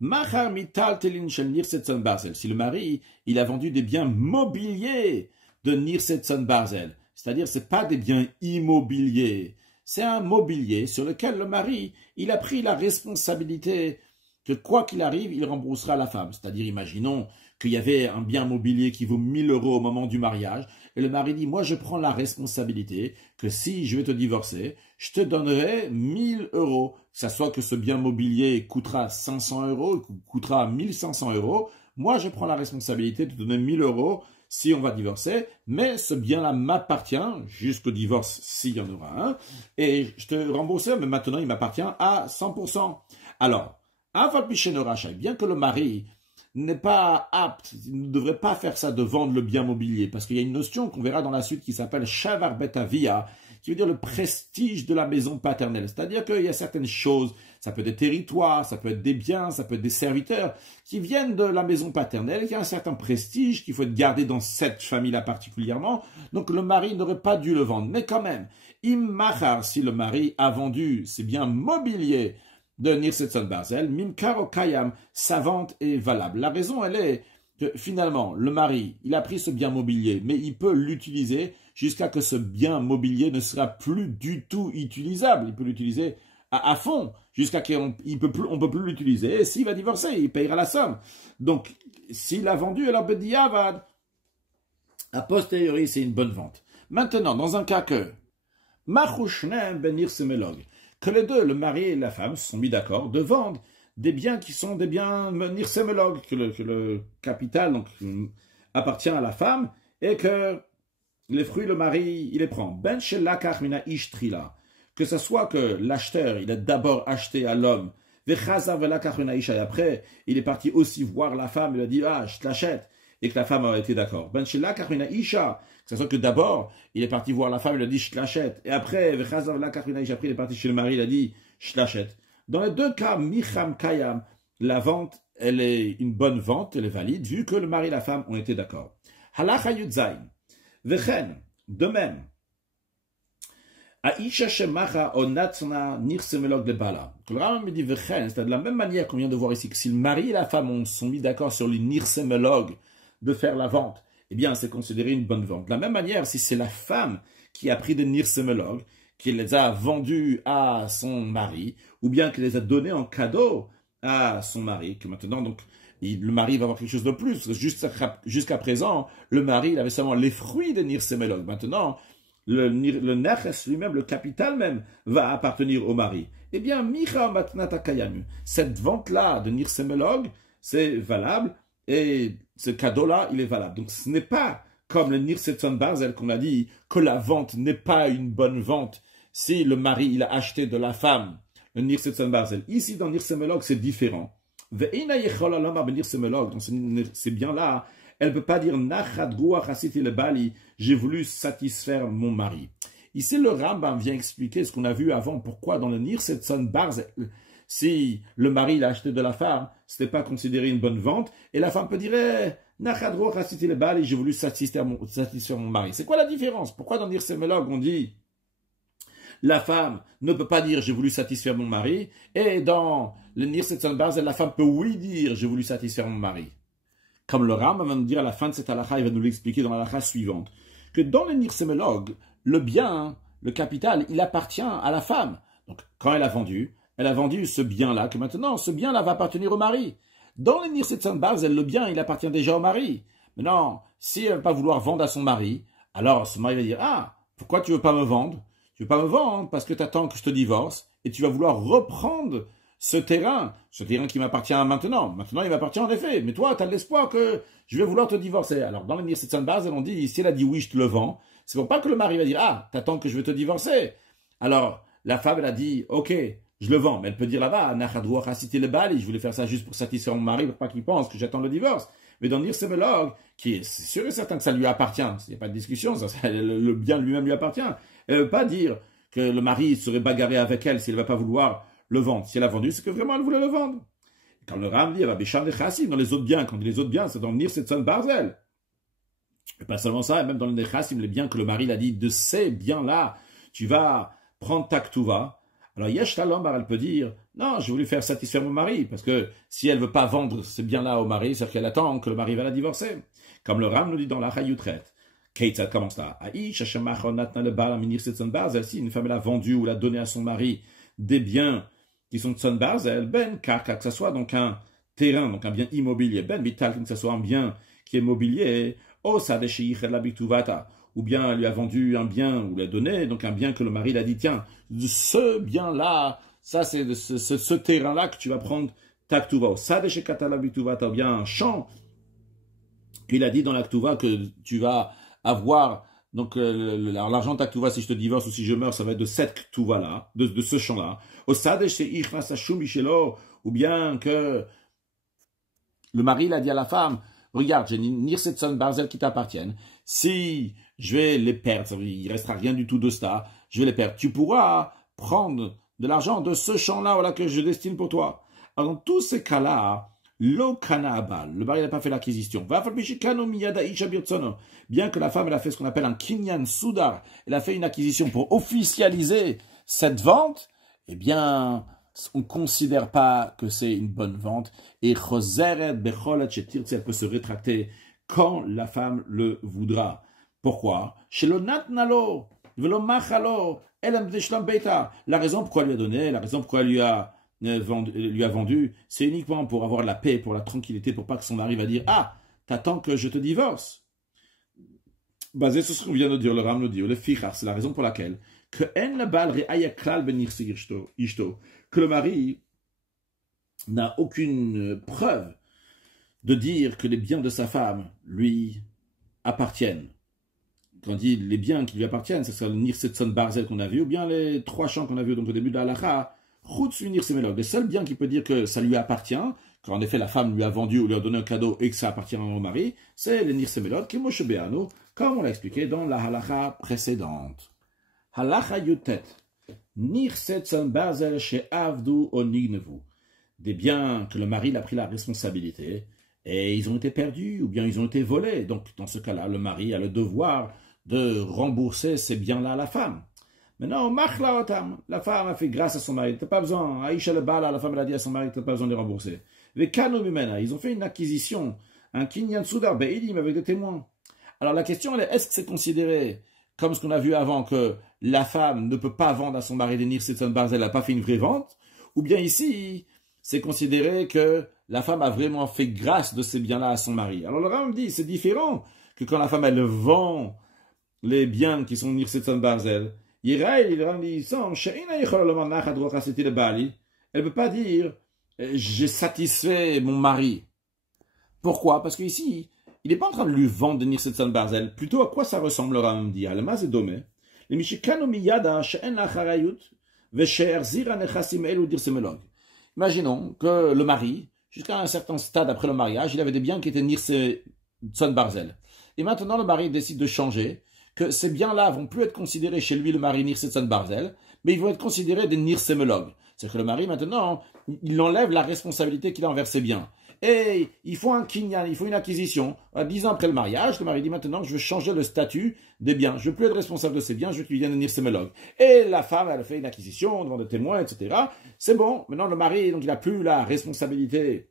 Machar mital telin shel Nirsetson Bazel. Si le mari, il a vendu des biens mobiliers de Nirsetson Bazel, c'est-à-dire c'est pas des biens immobiliers, c'est un mobilier sur lequel le mari, il a pris la responsabilité que quoi qu'il arrive, il remboursera la femme. C'est-à-dire, imaginons qu'il y avait un bien mobilier qui vaut 1000 euros au moment du mariage, et le mari dit, moi je prends la responsabilité que si je vais te divorcer, je te donnerai 1000 euros. Que ça soit que ce bien mobilier coûtera 500 euros, coûtera 1500 euros, moi je prends la responsabilité de te donner 1000 euros si on va divorcer, mais ce bien-là m'appartient jusqu'au divorce s'il y en aura un, et je te rembourserai, mais maintenant il m'appartient à 100%. Alors, bien que le mari n'est pas apte, il ne devrait pas faire ça de vendre le bien mobilier, parce qu'il y a une notion qu'on verra dans la suite qui s'appelle Shavar Betavia, qui veut dire le prestige de la maison paternelle. C'est-à-dire qu'il y a certaines choses, ça peut être des territoires, ça peut être des biens, ça peut être des serviteurs, qui viennent de la maison paternelle, et qui a un certain prestige qu'il faut être gardé dans cette famille-là particulièrement. Donc le mari n'aurait pas dû le vendre. Mais quand même, Immachar, si le mari a vendu ses biens mobiliers de Nirsetson Barzel, Mimkar Kayam, sa vente est valable. La raison, elle est que finalement, le mari, il a pris ce bien mobilier, mais il peut l'utiliser jusqu'à que ce bien mobilier ne sera plus du tout utilisable. Il peut l'utiliser à fond, jusqu'à qu'on ne peut plus l'utiliser. Et s'il va divorcer, il payera la somme. Donc, s'il a vendu, alors Bediavad, a posteriori, c'est une bonne vente. Maintenant, dans un cas que Machushnem ben Nirsemelog, que les deux, le mari et la femme, se sont mis d'accord de vendre des biens qui sont des biens nirsemelog, que le capital donc, appartient à la femme, et que les fruits, le mari, il les prend. Ben shelakach mina ishtrila, que ce soit que l'acheteur, il a d'abord acheté à l'homme, vechazav velakach mina isha, et après, il est parti aussi voir la femme, il a dit, ah, je te l'achète, et que la femme a été d'accord. Ben shelakach mina isha, que ce soit que d'abord, il est parti voir la femme, il a dit, je te l'achète. Et après, après, il est parti chez le mari, il a dit, je te l'achète. Dans les deux cas, Micham Kayam, la vente, elle est une bonne vente, elle est valide, vu que le mari et la femme ont été d'accord. Halacha Yudzain. Vechen, de même. Aisha Shemacha Onatsna Nirsemelog Lebala. Le Rambam me dit Vechen, c'est de la même manière qu'on vient de voir ici, que si le mari et la femme sont mis d'accord sur les Nirsemelog de faire la vente, eh bien, c'est considéré une bonne vente. De la même manière, si c'est la femme qui a pris des nirsemelog, qui les a vendus à son mari, ou bien qui les a donnés en cadeau à son mari, que maintenant, donc, le mari va avoir quelque chose de plus. Jusqu'à présent, le mari, il avait seulement les fruits des nirsemelog. Maintenant, le neches lui-même, le capital même, va appartenir au mari. Eh bien, Micha Matnata Kayamu, cette vente-là de nirsemelog, c'est valable, et ce cadeau-là, il est valable. Donc, ce n'est pas comme le Nirsetson Barzel qu'on a dit que la vente n'est pas une bonne vente si le mari, il a acheté de la femme le Nirsetson Barzel. Ici, dans Nirsemelog, c'est différent. Dans ces biens-là, elle ne peut pas dire j'ai voulu satisfaire mon mari. Ici, le Rambam vient expliquer ce qu'on a vu avant, pourquoi dans le Nirsetson Barzel, si le mari l'a acheté de la femme, ce n'était pas considéré une bonne vente, et la femme peut dire j'ai voulu satisfaire mon mari. C'est quoi la différence? Pourquoi dans Nirsemelog on dit la femme ne peut pas dire j'ai voulu satisfaire mon mari, et dans le Nirsetson Barzel, la femme peut oui dire j'ai voulu satisfaire mon mari. Comme le Ram va nous dire à la fin de cette halakha, il va nous l'expliquer dans la halakha suivante, que dans le Nirsemelog, le bien, le capital, il appartient à la femme. Donc quand elle a vendu ce bien-là, que maintenant ce bien-là va appartenir au mari. Dans le Nirsetson Barzel, le bien, il appartient déjà au mari. Maintenant, si elle ne veut pas vouloir vendre à son mari, alors ce mari va dire, ah, pourquoi tu ne veux pas me vendre? Tu ne veux pas me vendre parce que tu attends que je te divorce et tu vas vouloir reprendre ce terrain qui m'appartient maintenant. Maintenant, il m'appartient en effet, mais toi, tu as l'espoir que je vais vouloir te divorcer. Alors, dans le Nirsetson Barzel, on dit, si elle a dit oui, je te le vends, c'est pour pas que le mari va dire, ah, t'attends que je vais te divorcer. Alors, la femme, elle a dit, ok, je le vends, mais elle peut dire là-bas, je voulais faire ça juste pour satisfaire mon mari, pour pas qu'il pense que j'attends le divorce. Mais dans Nirsemelog, qui est sûr et certain que ça lui appartient, il n'y a pas de discussion, le bien lui-même lui appartient. Elle ne veut pas dire que le mari serait bagarré avec elle s'il ne va pas vouloir le vendre. Si elle a vendu, c'est que vraiment elle voulait le vendre. Quand le Ram dit, dans les autres biens, quand les autres biens, c'est dans Nirsetson Barzel. Et pas seulement ça, même dans le Nechassim, les biens que le mari l'a dit, de ces biens-là, tu vas prendre ta ktuva. Alors, Yesh Talom, elle peut dire, non, j'ai voulu faire satisfaire mon mari, parce que si elle veut pas vendre ces biens-là au mari, c'est-à-dire qu'elle attend que le mari va la divorcer. Comme le Ram nous dit dans la Chayutret. Kate, comment ça? Si une femme elle a vendu ou l'a donné à son mari des biens qui sont Tson Barzel, ben karka, que ce soit donc un terrain, donc un bien immobilier, ben vital, que ce soit un bien qui est mobilier, ou bien elle lui a vendu un bien ou l'a donné, donc un bien que le mari l'a dit, tiens, ce bien-là, ça c'est ce terrain-là que tu vas prendre ta ktuva. Ou bien un champ qu'il a dit dans la ktuva que tu vas avoir, donc l'argent de ta ktuva, si je te divorce ou si je meurs, ça va être de cette ktuva-là, de ce champ-là. Ou bien que le mari l'a dit à la femme, regarde, j'ai Nirsetson Barzel qui t'appartiennent. Si je vais les perdre, il ne restera rien du tout de ça, je vais les perdre. Tu pourras prendre de l'argent de ce champ-là voilà, que je destine pour toi. Alors, dans tous ces cas-là, le mari n'a pas fait l'acquisition. Bien que la femme elle a fait ce qu'on appelle un kinyan soudar, elle a fait une acquisition pour officialiser cette vente, eh bien, on ne considère pas que c'est une bonne vente. Et elle peut se rétracter quand la femme le voudra. Pourquoi? La raison pourquoi elle lui a donné, la raison pourquoi elle lui a vendu, c'est uniquement pour avoir la paix, pour la tranquillité, pour pas que son mari va dire « Ah, t'attends que je te divorce ». Basé sur ce qu'on vient de dire, le Ram nous dit, le fichar, c'est la raison pour laquelle que le mari n'a aucune preuve de dire que les biens de sa femme lui appartiennent. Quand on dit les biens qui lui appartiennent, c'est le Nirsetson Barzel qu'on a vu, ou bien les 3 champs qu'on a vus donc au début de la halakha, les seuls biens qui peut dire que ça lui appartient, quand en effet la femme lui a vendu ou lui a donné un cadeau et que ça appartient au mari, c'est les Nirsemelot qui Moshe Be'anu, comme on l'a expliqué dans la halakha précédente. Halakha Yutet, Nirsetson Barzel chez Avdu o Nignevu. Des biens que le mari a pris la responsabilité et ils ont été perdus ou bien ils ont été volés. Donc dans ce cas-là, le mari a le devoir de rembourser ces biens-là à la femme. Maintenant, la femme a fait grâce à son mari, tu n'as pas besoin, Aïcha le Bala, la femme elle a dit à son mari, tu n'as pas besoin de les rembourser. Ils ont fait une acquisition, un kinyan soudar be'idim avec des témoins. Alors la question elle est, est-ce que c'est considéré comme ce qu'on a vu avant que la femme ne peut pas vendre à son mari des Nirsetson Barzel, elle n'a pas fait une vraie vente, ou bien ici, c'est considéré que la femme a vraiment fait grâce de ces biens-là à son mari. Alors le Ram dit, c'est différent que quand la femme elle vend les biens qui sont Nirsetson Barzel. Elle ne peut pas dire j'ai satisfait mon mari. Pourquoi? Parce qu'ici, il n'est pas en train de lui vendre de Nirsetson Barzel. Plutôt à quoi ça ressemble le Ram dit? Imaginons que le mari, jusqu'à un certain stade après le mariage, il avait des biens qui étaient Nirsetson Barzel. Et maintenant, le mari décide de changer, que ces biens-là vont plus être considérés chez lui, le mari Nirsetson Barzel, mais ils vont être considérés des Nirsemelog. C'est que le mari, maintenant, il enlève la responsabilité qu'il a envers ses biens. Et il faut un kinyan, il faut une acquisition. 10 ans après le mariage, le mari dit maintenant que je veux changer le statut des biens. Je veux plus être responsable de ses biens, je veux qu'il vienne devenir sémologue. Et la femme, elle fait une acquisition devant des témoins, etc. C'est bon. Maintenant, le mari, donc, il n'a plus la responsabilité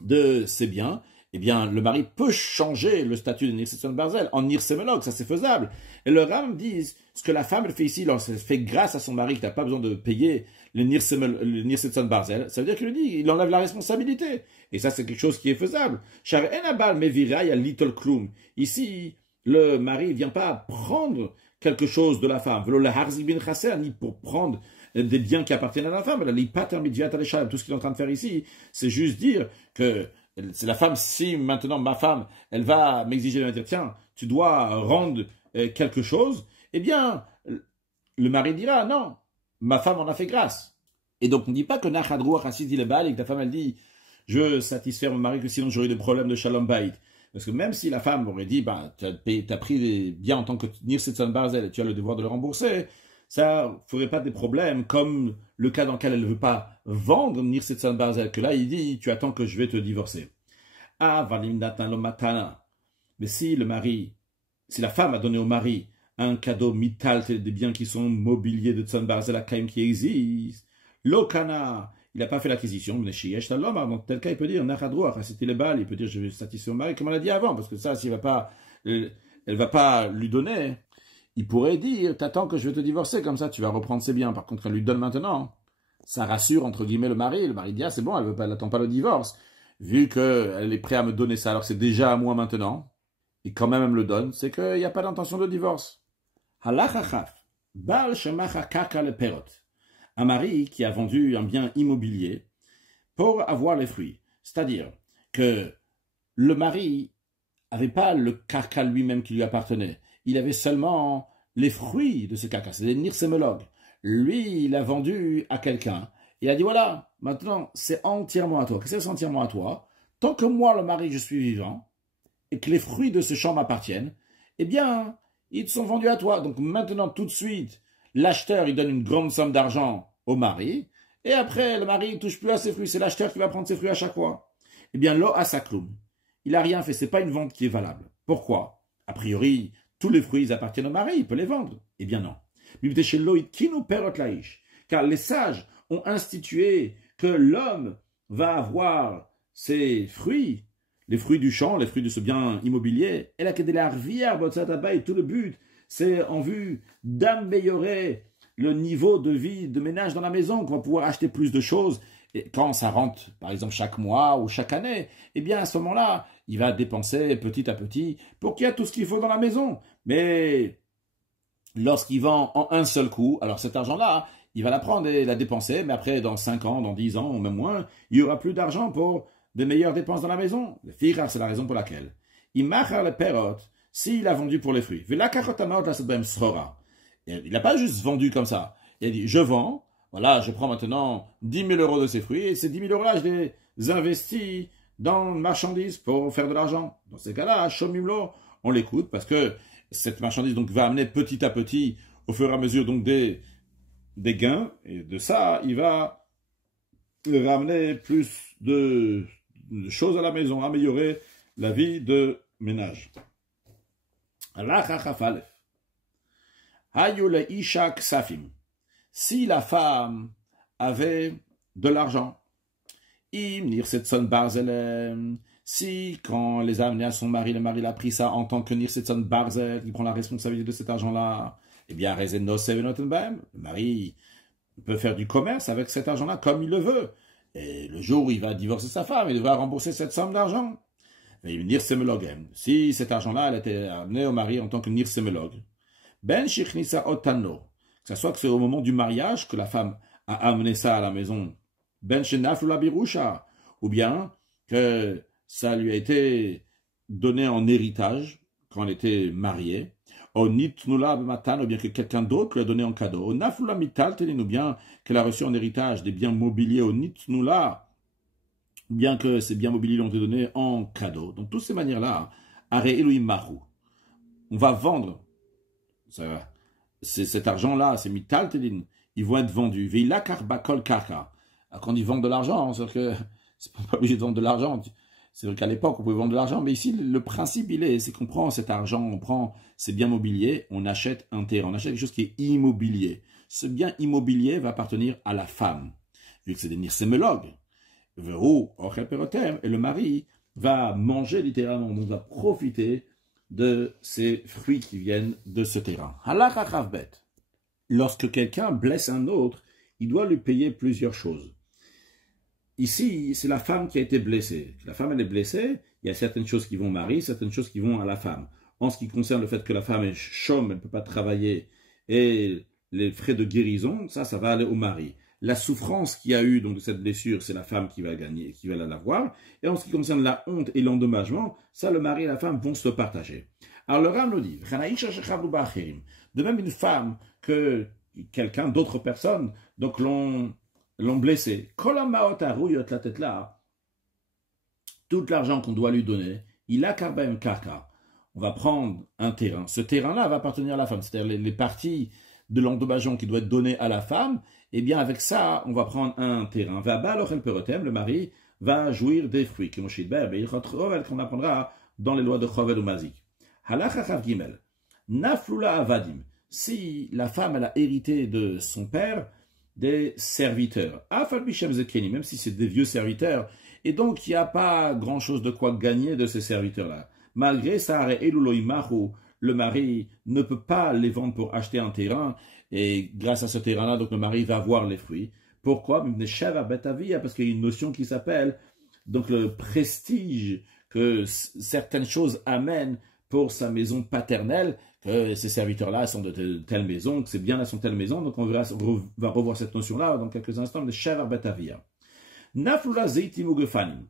de ses biens. Eh bien, le mari peut changer le statut de Nirsetson Barzel en Nirsemolog, ça c'est faisable. Et le Ram dit, ce que la femme elle fait ici, lorsqu'elle fait grâce à son mari, qui n'a pas besoin de payer le Nirsetson Barzel, ça veut dire qu'il lui dit, il enlève la responsabilité. Et ça c'est quelque chose qui est faisable. Char Enabal Mevira, il y a Little Klum. Ici, le mari ne vient pas prendre quelque chose de la femme, ni pour prendre des biens qui appartiennent à la femme. Tout ce qu'il est en train de faire ici, c'est juste dire que c'est la femme, si maintenant ma femme, elle va m'exiger de me dire, tiens, tu dois rendre quelque chose, eh bien, le mari dira, non, ma femme en a fait grâce. Et donc, on ne dit pas que Nachadrou Chassid dit le Baal et que ta femme, elle dit, je veux satisfaire mon mari, que sinon j'aurai des problèmes de Shalom Bayit. Parce que même si la femme aurait dit, bah, tu as pris des biens en tant que Nirsetson Barzel et tu as le devoir de le rembourser, ça ne ferait pas des problèmes comme le cas dans lequel elle ne veut pas vendre Nirsetson Barzel, que là il dit tu attends que je vais te divorcer. Ah, valim datan lo matana. Mais si le mari, si la femme a donné au mari un cadeau mital, des biens qui sont mobiliers de Tzon Barzel à Kaim qui existent, lokana, il n'a pas fait l'acquisition, dans tel cas il peut dire nachadroa, c'était le bal, il peut dire je vais satisfaire mon mari comme on l'a dit avant, parce que ça, s'il va pas, elle va pas lui donner. Il pourrait dire, t'attends que je vais te divorcer, comme ça tu vas reprendre ses biens. Par contre, elle lui donne maintenant. Ça rassure, entre guillemets, le mari. Le mari dit, ah, c'est bon, elle n'attend pas le divorce. Vu qu'elle est prête à me donner ça, alors c'est déjà à moi maintenant, et quand même elle me le donne, c'est qu'il n'y a pas d'intention de divorce. Halachachaf, Baal shemacha kaka le perot. Un mari qui a vendu un bien immobilier pour avoir les fruits. C'est-à-dire que le mari n'avait pas le kaka lui-même qui lui appartenait. Il avait seulement les fruits de ce caca, c'est des nirsémologues. Lui, il a vendu à quelqu'un. Il a dit, voilà, maintenant, c'est entièrement à toi. Qu'est-ce que c'est entièrement à toi? Tant que moi, le mari, je suis vivant, et que les fruits de ce champ m'appartiennent, eh bien, ils sont vendus à toi. Donc maintenant, tout de suite, l'acheteur, il donne une grande somme d'argent au mari, et après, le mari, il touche plus à ses fruits. C'est l'acheteur qui va prendre ses fruits à chaque fois. Eh bien, lo asakloum. Il n'a rien fait. C'est pas une vente qui est valable. Pourquoi? A priori, tous les fruits appartiennent au mari, il peut les vendre. Eh bien non. Car les sages ont institué que l'homme va avoir ses fruits, les fruits du champ, les fruits de ce bien immobilier, et tout le but, c'est en vue d'améliorer le niveau de vie, de ménage dans la maison, qu'on va pouvoir acheter plus de choses. Et quand ça rentre, par exemple, chaque mois ou chaque année, eh bien, à ce moment-là, il va dépenser petit à petit pour qu'il y ait tout ce qu'il faut dans la maison. Mais lorsqu'il vend en un seul coup, alors cet argent-là, il va la prendre et la dépenser, mais après, dans 5 ans, dans 10 ans, ou même moins, il n'y aura plus d'argent pour de meilleures dépenses dans la maison. Le firar, c'est la raison pour laquelle. Il machar le perot, s'il a vendu pour les fruits. Il n'a pas juste vendu comme ça. Il a dit, je vends, voilà, je prends maintenant 10 000 euros de ces fruits, et ces 10 000 euros-là, je les investis dans une marchandise pour faire de l'argent. Dans ces cas-là, Shomimlo, on l'écoute, parce que cette marchandise donc, va amener petit à petit, au fur et à mesure donc, des gains, et de ça, il va ramener plus de choses à la maison, améliorer la vie de ménage. Si la femme avait de l'argent, si quand les a amenés à son mari, le mari l'a pris ça en tant que Nirsetson Barzel, il prend la responsabilité de cet argent-là, eh bien, le mari peut faire du commerce avec cet argent-là comme il le veut. Et le jour où il va divorcer sa femme, il devra rembourser cette somme d'argent. Et si cet argent-là, elle était amenée au mari en tant que Nirsemolog, ben shichnisa otano, que ce soit que c'est au moment du mariage que la femme a amené ça à la maison, ben shenaflu la birusha, ou bien que ça lui a été donné en héritage quand elle était mariée, ou bien que quelqu'un d'autre lui a donné en cadeau, ou bien qu'elle a reçu en héritage des biens mobiliers, ou bien que ces biens mobiliers ont été donnés en cadeau. Donc, toutes ces manières-là, on va vendre cet argent-là, c'est mitaltelin, ils vont être vendus. Veila karba kol karka. Quand ils vendent de l'argent, c'est-à-dire que c'est pas obligé de vendre de l'argent. C'est vrai qu'à l'époque, on pouvait vendre de l'argent, mais ici, le principe, c'est qu'on prend cet argent, on prend ces biens mobiliers, on achète un terrain, on achète quelque chose qui est immobilier. Ce bien immobilier va appartenir à la femme, vu que c'est des nirsémologues. Et le mari va manger littéralement, donc va profiter de ces fruits qui viennent de ce terrain. Lorsque quelqu'un blesse un autre, il doit lui payer plusieurs choses. Ici, c'est la femme qui a été blessée. La femme, elle est blessée, il y a certaines choses qui vont au mari, certaines choses qui vont à la femme. En ce qui concerne le fait que la femme est chôme, elle ne peut pas travailler, et les frais de guérison, ça va aller au mari. La souffrance qu'il y a eu donc, de cette blessure, c'est la femme qui va gagner, qui va l'avoir. Et en ce qui concerne la honte et l'endommagement, ça, le mari et la femme vont se partager. Alors le Ram nous dit, de même une femme que quelqu'un, d'autres personnes, donc l'ont blessé. Tout l'argent qu'on doit lui donner, il a karbaim karka. On va prendre un terrain. Ce terrain-là va appartenir à la femme. C'est-à-dire les parties de l'endommagement qui doit être donné à la femme, eh bien avec ça, on va prendre un terrain. Le mari va jouir des fruits. Qu'on apprendra dans les lois de Chovel ou Mazik. Naflula avadim. Si la femme elle a hérité de son père des serviteurs, même si c'est des vieux serviteurs, et donc il n'y a pas grand-chose de quoi gagner de ces serviteurs-là. Malgré ça, le mari ne peut pas les vendre pour acheter un terrain, et grâce à ce terrain-là, donc le mari va avoir les fruits. Pourquoi? Parce qu'il y a une notion qui s'appelle donc le prestige que certaines choses amènent pour sa maison paternelle, que ces serviteurs-là sont de telle maison, que ces biens-là sont de telle maison. Donc on va revoir cette notion-là dans quelques instants de Sheva Betavia. Naflula zeitim ugefanim.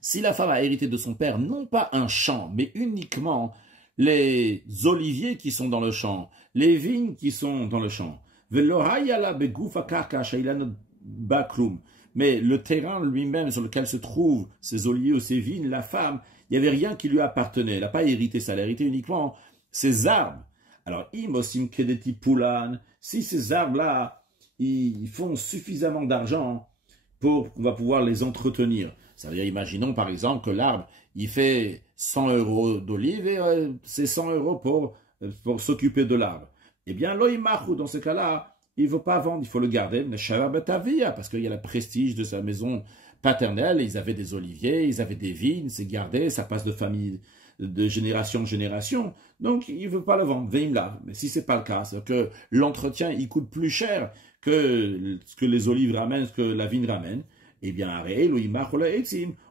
Si la femme a hérité de son père, non pas un champ, mais uniquement les oliviers qui sont dans le champ, les vignes qui sont dans le champ. Mais le terrain lui-même sur lequel se trouvent ces oliviers ou ces vignes, la femme, il n'y avait rien qui lui appartenait. Elle n'a pas hérité ça, elle a hérité uniquement ses arbres. Alors, imosim kedeti pulan, si ces arbres-là, ils font suffisamment d'argent pour qu'on va pouvoir les entretenir. Ça veut dire, imaginons par exemple que l'arbre, il fait 100 € d'olive et c'est 100 € pour s'occuper de l'arbre. Eh bien, loïmachou, dans ce cas-là, il ne faut pas vendre, il faut le garder, parce qu'il y a le prestige de sa maison paternelle, ils avaient des oliviers, ils avaient des vignes, c'est gardé, ça passe de famille, de génération en génération, donc il ne veut pas le vendre, veimla. Mais si ce n'est pas le cas, c'est que l'entretien, il coûte plus cher que ce que les olives ramènent, ce que la vigne ramène, eh bien,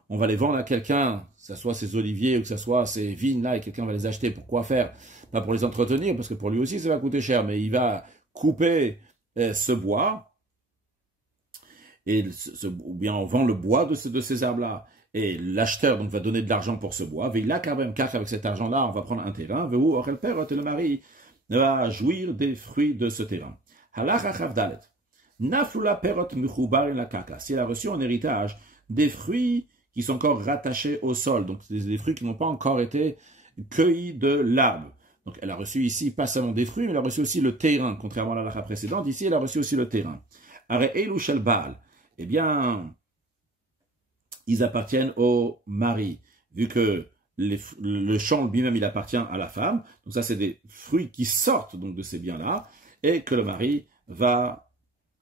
on va les vendre à quelqu'un, que ce soit ces oliviers ou que ce soit ces vignes-là, et quelqu'un va les acheter. Pourquoi faire? Pas pour les entretenir, parce que pour lui aussi, ça va coûter cher, mais il va couper ce bois, ou bien on vend le bois de ces arbres-là, et l'acheteur donc va donner de l'argent pour ce bois, il a quand même avec cet argent-là, on va prendre un terrain, et le mari va jouir des fruits de ce terrain. Si elle a reçu en héritage des fruits qui sont encore rattachés au sol, donc des fruits qui n'ont pas encore été cueillis de l'arbre. Donc elle a reçu ici pas seulement des fruits, mais elle a reçu aussi le terrain, contrairement à la halakha précédente. Ici, elle a reçu aussi le terrain. Eh bien, ils appartiennent au mari, vu que le champ lui-même, il appartient à la femme. Donc ça, c'est des fruits qui sortent donc de ces biens-là, et que le mari va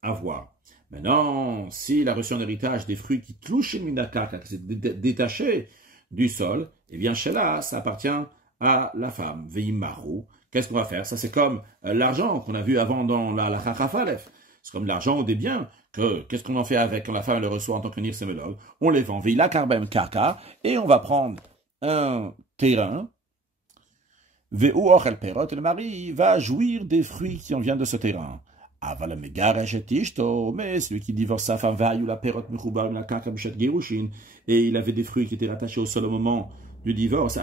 avoir. Maintenant, s'il a reçu en héritage des fruits qui touchent une minakaka, qui s'est détaché du sol, eh bien, chez-là, ça appartient à la femme. Veimaru. Qu'est-ce qu'on va faire? Ça, c'est comme l'argent qu'on a vu avant dans la chachafalef. C'est comme l'argent ou des biens. Qu'est-ce qu'on en fait avec quand la femme le reçoit en tant que nirsémologue? On les vend. Veila karbem kaka. Et on va prendre un terrain. Veu ochel perot. Et le mari va jouir des fruits qui en viennent de ce terrain. Mais celui qui divorce sa femme, et il avait des fruits qui étaient rattachés au sol au moment du divorce,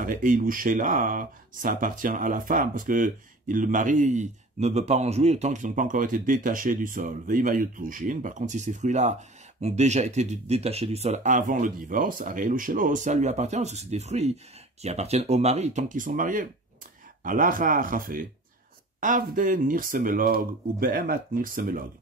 ça appartient à la femme, parce que le mari ne peut pas en jouir tant qu'ils n'ont pas encore été détachés du sol. Par contre, si ces fruits-là ont déjà été détachés du sol avant le divorce, ça lui appartient, parce que c'est des fruits qui appartiennent au mari tant qu'ils sont mariés. Avde nirsemelog ou behemat nirsemelog.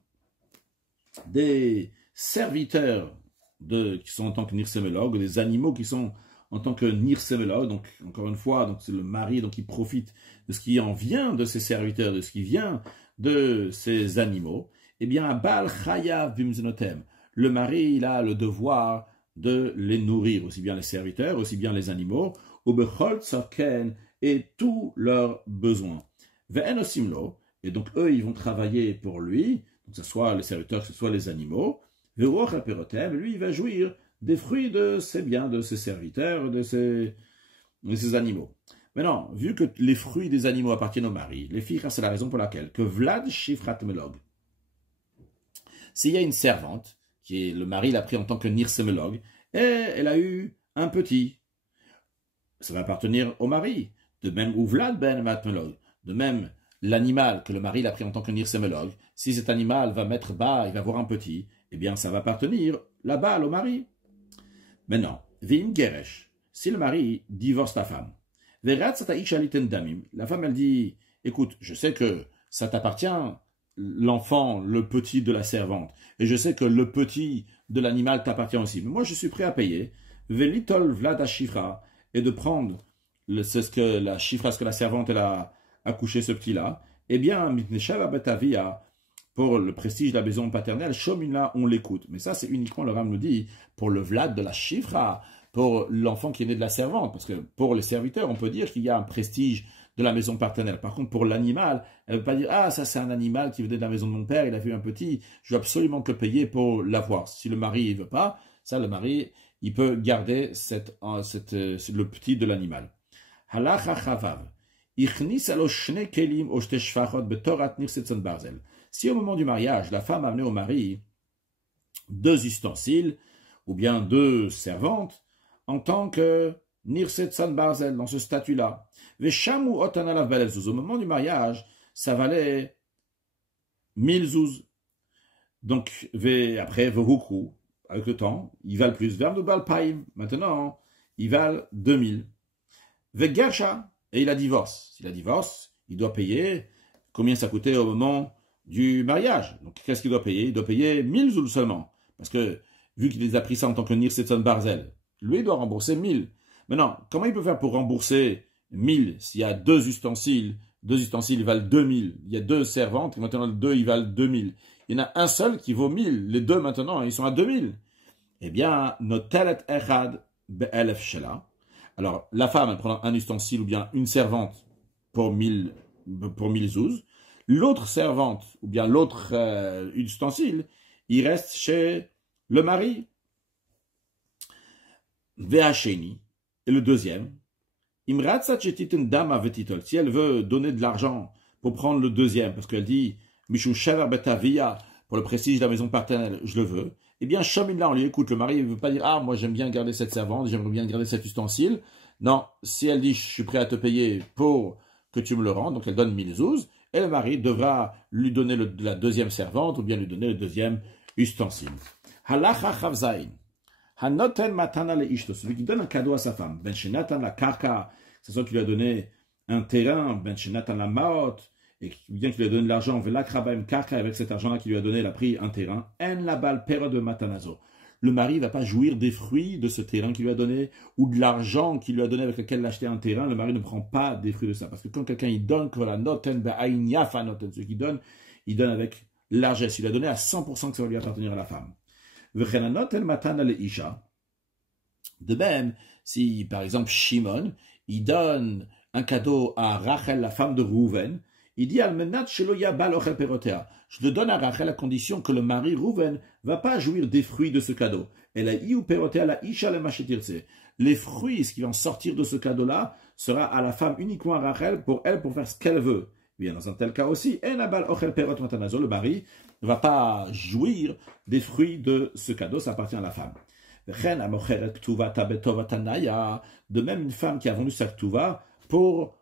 Des serviteurs qui sont en tant que nirsemelog, des animaux qui sont en tant que nirsemelog, donc encore une fois, donc c'est le mari donc qui profite de ce qui en vient de ses serviteurs, de ce qui vient de ces animaux. Eh bien, Baal Chayav Bimzenotem, le mari, il a le devoir de les nourrir, aussi bien les serviteurs, aussi bien les animaux, ou Bechol Tzorken, et tous leurs besoins. Ve'en osimlo, et donc eux, ils vont travailler pour lui, que ce soit les serviteurs, que ce soit les animaux. Ve'ruach aperotem, lui, il va jouir des fruits de ses biens, de ses serviteurs, de ses animaux. Maintenant, vu que les fruits des animaux appartiennent au mari, les filles, c'est la raison pour laquelle que Vlad Shifrat Melog. S'il y a une servante, qui est le mari l'a pris en tant que nirsemelog, et elle a eu un petit, ça va appartenir au mari. De même, ou Vlad ben matmelog. De même, l'animal que le mari l'a pris en tant que nirsemelog, si cet animal va mettre bas, il va avoir un petit, eh bien, ça va appartenir là-bas au mari. Maintenant, Vim Geresh, si le mari divorce la femme, la femme, elle dit, écoute, je sais que ça t'appartient, l'enfant, le petit de la servante, et je sais que le petit de l'animal t'appartient aussi, mais moi je suis prêt à payer, Velitol Vlad Shifra, et de prendre ce que la Shifra, ce que la servante elle a accouché ce petit-là, eh bien, pour le prestige de la maison paternelle, Shomina, on l'écoute. Mais ça, c'est uniquement, le Ram nous dit, pour le Vlad de la Shifra, pour l'enfant qui est né de la servante. Parce que pour les serviteurs, on peut dire qu'il y a un prestige de la maison paternelle. Par contre, pour l'animal, elle ne veut pas dire, ah, ça c'est un animal qui venait de la maison de mon père, il a fait un petit, je dois absolument te le payer pour l'avoir. Si le mari ne veut pas, ça, le mari, il peut garder le petit de l'animal. Halacha chavav. Si au moment du mariage, la femme a amené au mari 2 ustensiles, ou bien 2 servantes, en tant que Nirsetsan Barzel, dans ce statut-là. Veshamu Otanalav Balel-Zouz. Au moment du mariage, ça valait 1000 zouz. Donc, après, Vehuku, avec le temps, ils valent plus. Vernu Balpaim, maintenant, ils valent 2000. Vegersha, et il a divorce. S'il a divorce, il doit payer combien ça coûtait au moment du mariage. Donc, qu'est-ce qu'il doit payer? Il doit payer 1000 zouz seulement. Parce que, vu qu'il les a pris ça en tant que Nirsetsan Barzel, lui, il doit rembourser 1000. Maintenant, comment il peut faire pour rembourser 1000 s'il y a 2 ustensiles? 2 ustensiles, ils valent 2000. Il y a 2 servantes, et maintenant, 2, ils valent 2000. Il y en a un seul qui vaut 1000. Les 2, maintenant, ils sont à 2000. Eh bien, notelet echad be'elef shela. Alors, la femme, elle prend un ustensile ou bien une servante pour 1000 zouz. L'autre servante, ou bien l'autre ustensile, il reste chez le mari. Ve'acheni, et le deuxième, si elle veut donner de l'argent pour prendre le deuxième, parce qu'elle dit, Mishou Shaver Betavia, pour le prestige de la maison paternelle, je le veux, eh bien, Shomina, on lui écoute, le mari ne veut pas dire, ah, moi j'aime bien garder cette servante, j'aimerais bien garder cet ustensile. Non, si elle dit, je suis prêt à te payer pour que tu me le rends, donc elle donne 1000 zouz, et le mari devra lui donner la deuxième servante, ou bien lui donner le deuxième ustensile. Halacha Chavzaïn. Hanoten matana le ishto, celui qui donne un cadeau à sa femme. Ben shenatan la karka, c'est celui qui lui a donné un terrain. Ben shenatan la maot, et bien qu'il lui a donné de l'argent. Velakrabaim karka, avec cet argent-là qu'il lui a donné, il a pris un terrain. En la balle période de matanazo. Le mari ne va pas jouir des fruits de ce terrain qu'il lui a donné, ou de l'argent qu'il lui a donné avec lequel il a acheté un terrain. Le mari ne prend pas des fruits de ça. Parce que quand quelqu'un il donne, que la noten be'ain yafa noten, celui qui donne, il donne avec largesse. Il a donné à 100% que ça va lui appartenir à la femme. De même, si par exemple Shimon, il donne un cadeau à Rachel, la femme de Rouven, il dit je le donne à Rachel à condition que le mari Rouven va pas jouir des fruits de ce cadeau. Les fruits, ce qui va en sortir de ce cadeau-là, sera à la femme uniquement à Rachel pour elle, pour faire ce qu'elle veut. Bien, dans un tel cas aussi, le mari ne va pas jouir des fruits de ce cadeau, ça appartient à la femme. De même, une femme qui a vendu sa ktuva pour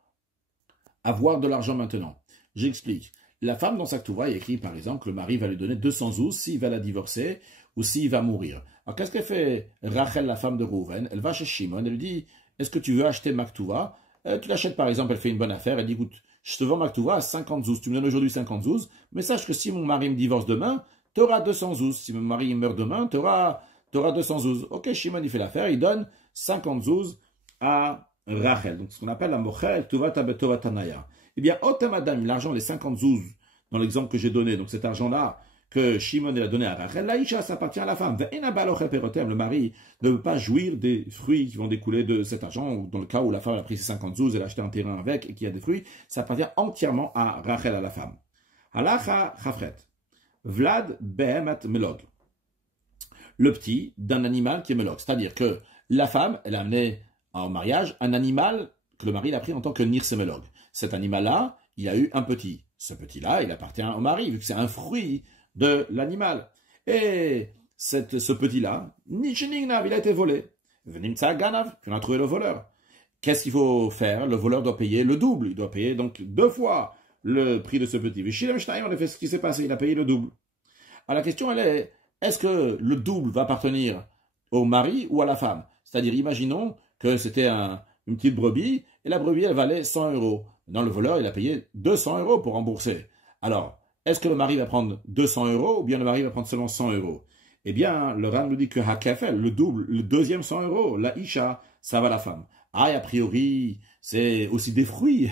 avoir de l'argent maintenant. J'explique. La femme dans sa ktuva, il y a écrit par exemple que le mari va lui donner 200 zouz s'il va la divorcer ou s'il va mourir. Alors qu'est-ce qu'elle fait Rachel, la femme de Rouven? Elle va chez Shimon, elle lui dit, est-ce que tu veux acheter ma ktuva? Tu l'achètes par exemple, elle fait une bonne affaire, elle dit, écoute, je te vends ma ketouva à 50 zouz. Tu me donnes aujourd'hui 50 zouz, mais sache que si mon mari me divorce demain, tu auras 200 zouz. Si mon mari meurt demain, tu auras 200 zouz. Ok, Shimon, il fait l'affaire, il donne 50 zouz à Rachel. Donc, ce qu'on appelle la mocher, ketouva tabetova tanaya. Eh bien, Otamadam, l'argent, les 50 zouz, dans l'exemple que j'ai donné, donc cet argent-là, que Shimon a donné à Rachel, l'Aïcha, ça appartient à la femme. Le mari ne veut pas jouir des fruits qui vont découler de cet argent, ou dans le cas où la femme a pris ses 50 zouz, elle a acheté un terrain avec et qu'il y a des fruits, ça appartient entièrement à Rachel, à la femme. Halacha chafret. Vlad behemat melog. Le petit d'un animal qui est melog. C'est-à-dire que la femme, elle a amené en mariage un animal que le mari a pris en tant que nirsemelog. Cet animal-là, il a eu un petit. Ce petit-là, il appartient au mari, vu que c'est un fruit de l'animal. Et ce petit-là, Nishinignav, il a été volé. Venimtsa Ganav, puis on a trouvé le voleur. Qu'est-ce qu'il faut faire? Le voleur doit payer le double. Il doit payer donc 2 fois le prix de ce petit. Vishilem Shtaim, on a fait ce qui s'est passé, il a payé le double. Alors la question, elle est, est-ce que le double va appartenir au mari ou à la femme? C'est-à-dire, imaginons que c'était une petite brebis, et la brebis, elle valait 100 euros. Dans le voleur, il a payé 200 euros pour rembourser. Alors, est-ce que le mari va prendre 200 euros ou bien le mari va prendre seulement 100 euros? Eh bien, le Ram nous dit que Hakefel, le double, le deuxième 100 euros, la Isha, ça va la femme. Ah, et a priori, c'est aussi des fruits.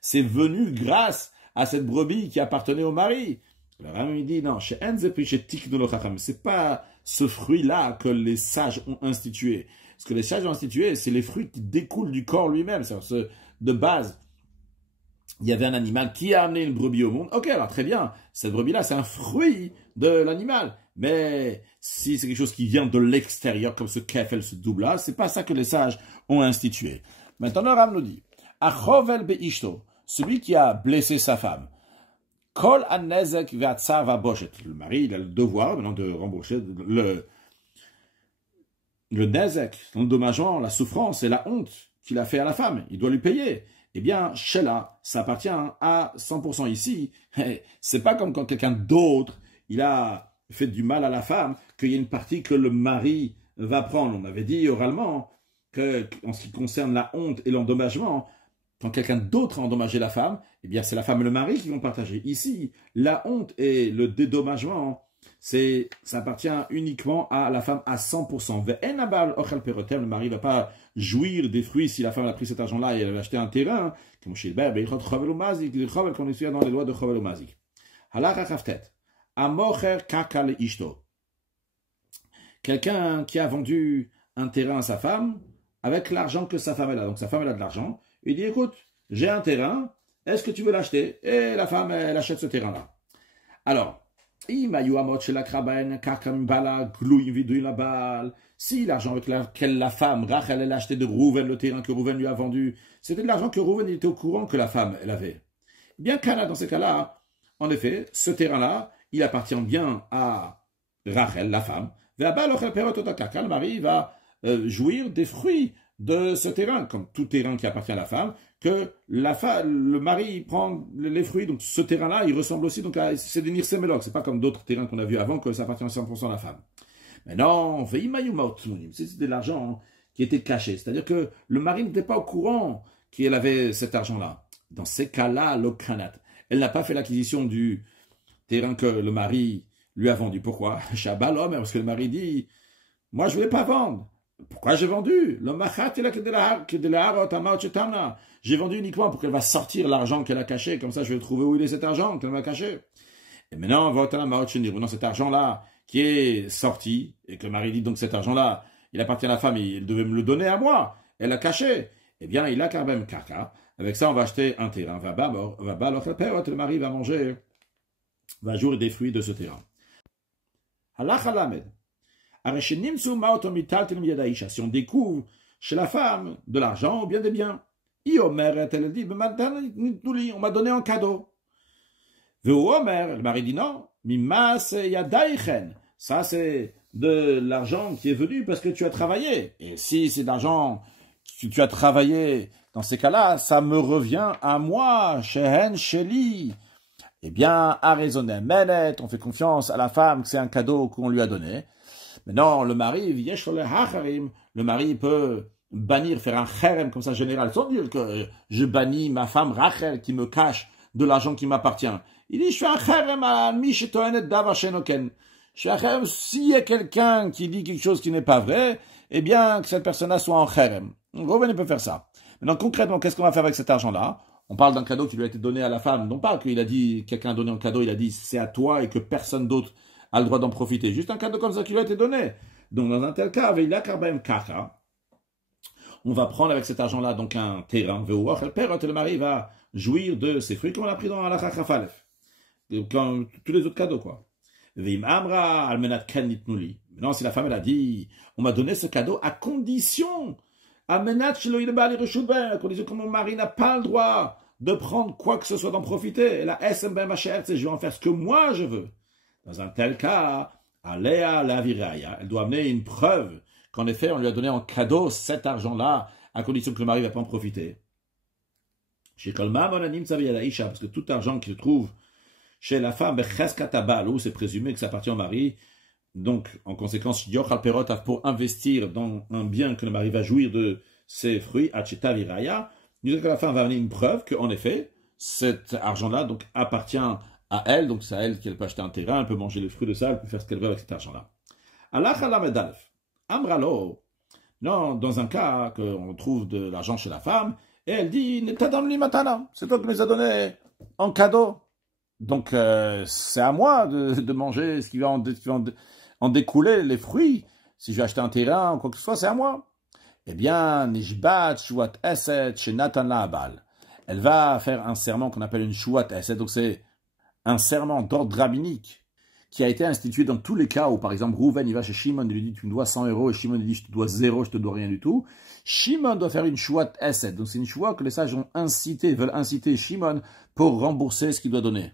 C'est venu grâce à cette brebis qui appartenait au mari. Le Ram lui dit, non, chez c'est pas ce fruit-là que les sages ont institué. Ce que les sages ont institué, c'est les fruits qui découlent du corps lui-même. C'est de base. Il y avait un animal qui a amené une brebis au monde. Ok, alors très bien, cette brebis-là, c'est un fruit de l'animal. Mais si c'est quelque chose qui vient de l'extérieur, comme ce kefel, ce double-là, c'est pas ça que les sages ont institué. Maintenant, le Ram nous dit, Achovel beishto, celui qui a blessé sa femme, Kol anezek ve'atzar va'boshet. Le mari, il a le devoir maintenant de rembourser le nezek, l'endommagement, la souffrance et la honte qu'il a fait à la femme. Il doit lui payer. Eh bien, Sheila, ça appartient à 100% ici. C'est pas comme quand quelqu'un d'autre, il a fait du mal à la femme, qu'il y a une partie que le mari va prendre. On avait dit oralement que, en ce qui concerne la honte et l'endommagement, quand quelqu'un d'autre a endommagé la femme, eh bien, c'est la femme et le mari qui vont partager. Ici, la honte et le dédommagement, ça appartient uniquement à la femme à 100%. Le mari ne va pas jouir des fruits si la femme a pris cet argent-là et elle va acheter un terrain, comme chez le qu'on est dans les lois de Chovel Mazik. Quelqu'un qui a vendu un terrain à sa femme avec l'argent que sa femme a. Donc sa femme elle a de l'argent. Il dit écoute, j'ai un terrain, est-ce que tu veux l'acheter? Et la femme elle achète ce terrain-là. Alors, si l'argent avec lequel la femme, Rachel, elle a acheté de Rouven, le terrain que Rouven lui a vendu, c'était de l'argent que Rouven était au courant que la femme, elle avait. Bien Kana, dans ces cas-là, en effet, ce terrain-là, il appartient bien à Rachel, la femme. Le mari va jouir des fruits de ce terrain, comme tout terrain qui appartient à la femme, que le mari prend les fruits, donc ce terrain-là, il ressemble aussi donc à, c'est des nirsemelog, c'est pas comme d'autres terrains qu'on a vus avant, que ça appartient à 100% à la femme. Mais non, c'est de l'argent qui était caché, c'est-à-dire que le mari n'était pas au courant qu'elle avait cet argent-là. Dans ces cas-là, l'okranat, elle n'a pas fait l'acquisition du terrain que le mari lui a vendu. Pourquoi? Parce que le mari dit, moi je voulais pas vendre. Pourquoi j'ai vendu? J'ai vendu uniquement pour qu'elle va sortir l'argent qu'elle a caché, comme ça je vais trouver où il est cet argent qu'elle m'a caché. Et maintenant, non, cet argent-là qui est sorti, et que Marie dit donc cet argent-là, il appartient à la femme, il devait me le donner à moi, elle l'a caché. Eh bien, il a quand même caca. Avec ça, on va acheter un terrain. Le mari va manger, va jouer des fruits de ce terrain. Si on découvre chez la femme de l'argent ou bien des biens, elle dit, on m'a donné en cadeau. Le mari dit non, ça c'est de l'argent qui est venu parce que tu as travaillé. Et si c'est d'argent que tu as travaillé, dans ces cas-là, ça me revient à moi, Shehen Sheli. Eh bien, à raisonner, Menet, on fait confiance à la femme que c'est un cadeau qu'on lui a donné. Maintenant, le mari peut bannir, faire un kherem comme ça général, sans dire que je bannis ma femme Rachel qui me cache de l'argent qui m'appartient. Il dit, je fais un kherem à Mishetoenet Davashenoken. Je fais un kherem, s'il y a quelqu'un qui dit quelque chose qui n'est pas vrai, eh bien, que cette personne-là soit en kherem. Donc, Reuven, il peut faire ça. Maintenant, concrètement, qu'est-ce qu'on va faire avec cet argent-là? On parle d'un cadeau qui lui a été donné à la femme. Non pas qu'il a dit, quelqu'un a donné un cadeau, il a dit, c'est à toi et que personne d'autre a le droit d'en profiter. Juste un cadeau comme ça qui lui a été donné. Donc, dans un tel cas, on va prendre avec cet argent-là donc un terrain, le mari va jouir de ses fruits, comme on l'a pris dans la Chachafalef. Comme tous les autres cadeaux, quoi. Maintenant, si la femme, elle a dit, on m'a donné ce cadeau à condition, à condition que mon mari n'a pas le droit de prendre quoi que ce soit, d'en profiter. Et la SMB, je vais en faire ce que moi je veux. Dans un tel cas, Aléa la viraya, elle doit amener une preuve qu'en effet, on lui a donné en cadeau cet argent-là, à condition que le mari ne va pas en profiter. Chez Kolma, parce que tout argent qui se trouve chez la femme, c'est présumé que ça appartient au mari. Donc, en conséquence, Yochal Perot pour investir dans un bien que le mari va jouir de ses fruits, Acheta viraya, que la femme va amener une preuve qu'en effet, cet argent-là donc appartient à elle, donc c'est à elle qu'elle peut acheter un terrain, elle peut manger les fruits de ça, elle peut faire ce qu'elle veut avec cet argent-là. Amralo, non, dans un cas qu'on trouve de l'argent chez la femme, et elle dit, c'est toi qui nous as donné en cadeau. Donc c'est à moi de manger ce qui va en découler, les fruits. Si je vais acheter un terrain ou quoi que ce soit, c'est à moi. Eh bien, Nishbat Shuat Eset chez Nathan Laabal. Elle va faire un serment qu'on appelle une Shuat Eset, donc c'est un serment d'ordre rabbinique qui a été institué dans tous les cas où, par exemple, Rouven, il va chez Shimon, il lui dit, tu me dois 100 euros, et Shimon, il dit, je te dois 0, je te dois rien du tout. Shimon doit faire une Shuat Eset, donc c'est une Shua que les sages veulent inciter Shimon pour rembourser ce qu'il doit donner.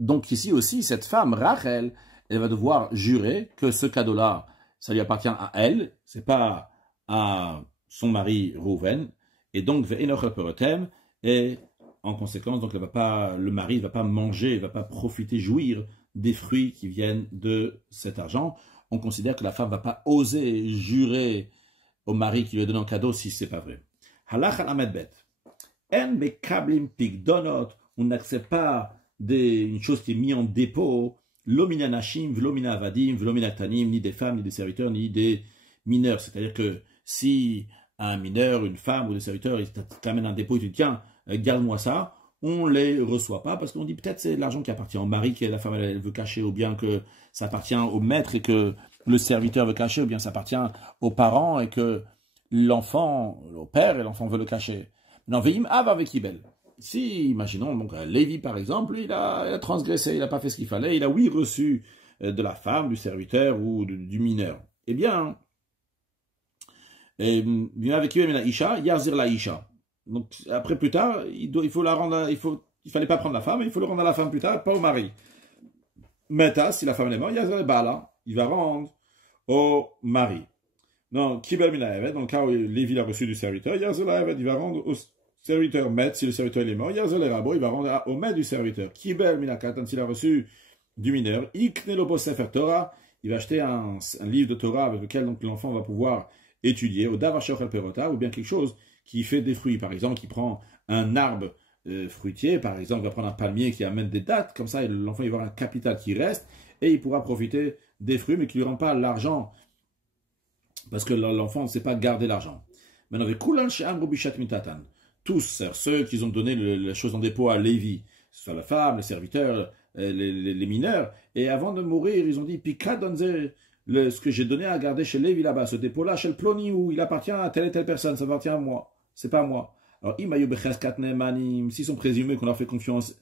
Donc ici aussi, cette femme, Rachel, elle va devoir jurer que ce cadeau-là, ça lui appartient à elle, c'est pas à son mari Rouven, et donc, et en conséquence, donc le mari ne va pas manger, ne va pas profiter, jouir des fruits qui viennent de cet argent. On considère que la femme ne va pas oser jurer au mari qui lui a donné un cadeau si ce n'est pas vrai. Halach al bet. En bekablim pigdonot, on n'accepte pas une chose qui est mise en dépôt, l'omina nashim, v'lomina avadim, v'lomina tanim, ni des femmes, ni des serviteurs, ni des mineurs. C'est-à-dire que si un mineur, une femme ou des serviteurs, ils t'amènent un dépôt et tu dis tiens, garde-moi ça, on ne les reçoit pas parce qu'on dit peut-être c'est l'argent qui appartient au mari que la femme elle veut cacher, ou bien que ça appartient au maître et que le serviteur veut cacher, ou bien ça appartient aux parents et que l'enfant, au père et l'enfant veut le cacher. Non, veim av avec Ibel. Si, imaginons, donc Lévi par exemple, il a transgressé, il n'a pas fait ce qu'il fallait, il a oui reçu de la femme, du serviteur ou du mineur. Eh bien, avec Ibel la Isha, Yazir la Isha. Donc après plus tard, il faut la rendre, il fallait pas prendre la femme, il faut le rendre à la femme plus tard, pas au mari. Meta, si la femme est morte, Yazir Bala, il va rendre au mari. Non, Kibel Minaevet, dans le cas où Lévi a reçu du serviteur, Yazir la il va rendre au serviteur maître, si le serviteur est mort, Yazir le Rabo, il va rendre au maître du serviteur. Kibel Minakatan, s'il a reçu du mineur, Iknelobo Sefer Torah, il va acheter un livre de Torah avec lequel donc l'enfant va pouvoir étudier, au Davashor El Perota, ou bien quelque chose qui fait des fruits, par exemple, qui prend un arbre fruitier, par exemple, va prendre un palmier qui amène des dattes, comme ça l'enfant il va avoir un capital qui reste, et il pourra profiter des fruits, mais qui ne lui rend pas l'argent, parce que l'enfant ne sait pas garder l'argent. Maintenant, avec Kulan chez Amro Bishat Mitatan, tous ceux qui ont donné la chose en dépôt à Lévi, ce soit la femme, les serviteurs, les mineurs, et avant de mourir, ils ont dit, Pika donze, ce que j'ai donné à garder chez Lévi là-bas, ce dépôt-là, chez le Ploni, où il appartient à telle et telle personne, ça appartient à moi, c'est pas à moi. Alors, s'ils sont présumés qu'on leur fait confiance,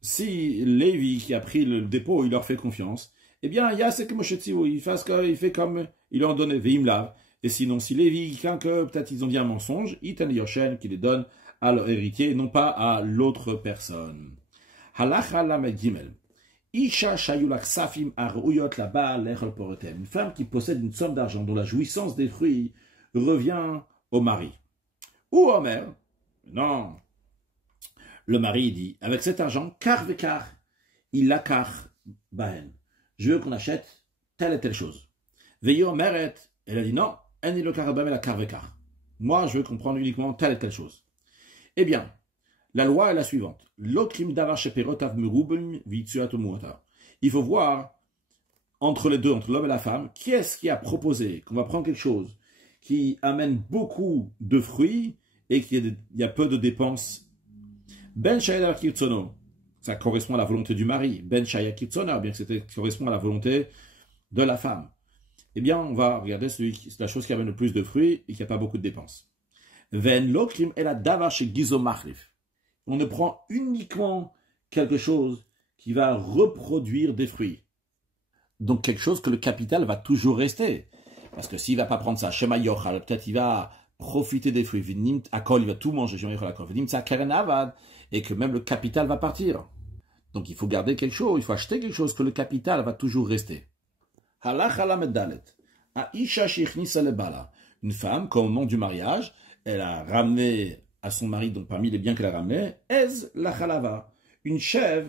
si Lévi qui a pris le dépôt, il leur fait confiance, eh bien, il y a ce que il fait comme il leur donnait, et sinon, si Lévi, quand peut-être ils ont dit un mensonge, Itan Yoshen qui les donne à leur héritier, non pas à l'autre personne. Halacha lamed gimel. Isha shayulak safim aruyot laba lechol porotem. Une femme qui possède une somme d'argent dont la jouissance des fruits revient au mari. Ou au mère. Non. Le mari dit, avec cet argent, car vekar, il lakar bahen. Je veux qu'on achète telle et telle chose. Veillot Meret, elle a dit non, moi je veux comprendre uniquement telle et telle chose. Eh bien, la loi est la suivante. Il faut voir entre les deux, entre l'homme et la femme, qui est-ce qui a proposé qu'on va prendre quelque chose qui amène beaucoup de fruits et qu'il y a peu de dépenses. Ben Shaya Kirtsono, ça correspond à la volonté du mari. Ben Shaya Kirtsona, bien que ça correspond à la volonté de la femme. Eh bien, on va regarder c'est la chose qui amène le plus de fruits et qui n'a pas beaucoup de dépenses. Ven Lokrim et la Davar chez Gizo Machlif. On ne prend uniquement quelque chose qui va reproduire des fruits. Donc quelque chose que le capital va toujours rester. Parce que s'il ne va pas prendre ça, Shema Yochal, peut-être il va profiter des fruits, Vinimt Akol, il va tout manger, Shema Yochal Akol, Vinimt Keren Avad, et que même le capital va partir. Donc il faut garder quelque chose, il faut acheter quelque chose que le capital va toujours rester. Halach Halamed Dalet. Aisha Shichnisa Lebala. Une femme, comme au moment du mariage, elle a ramené à son mari, donc parmi les biens qu'elle a ramenés, Ez la Chalava, une chèvre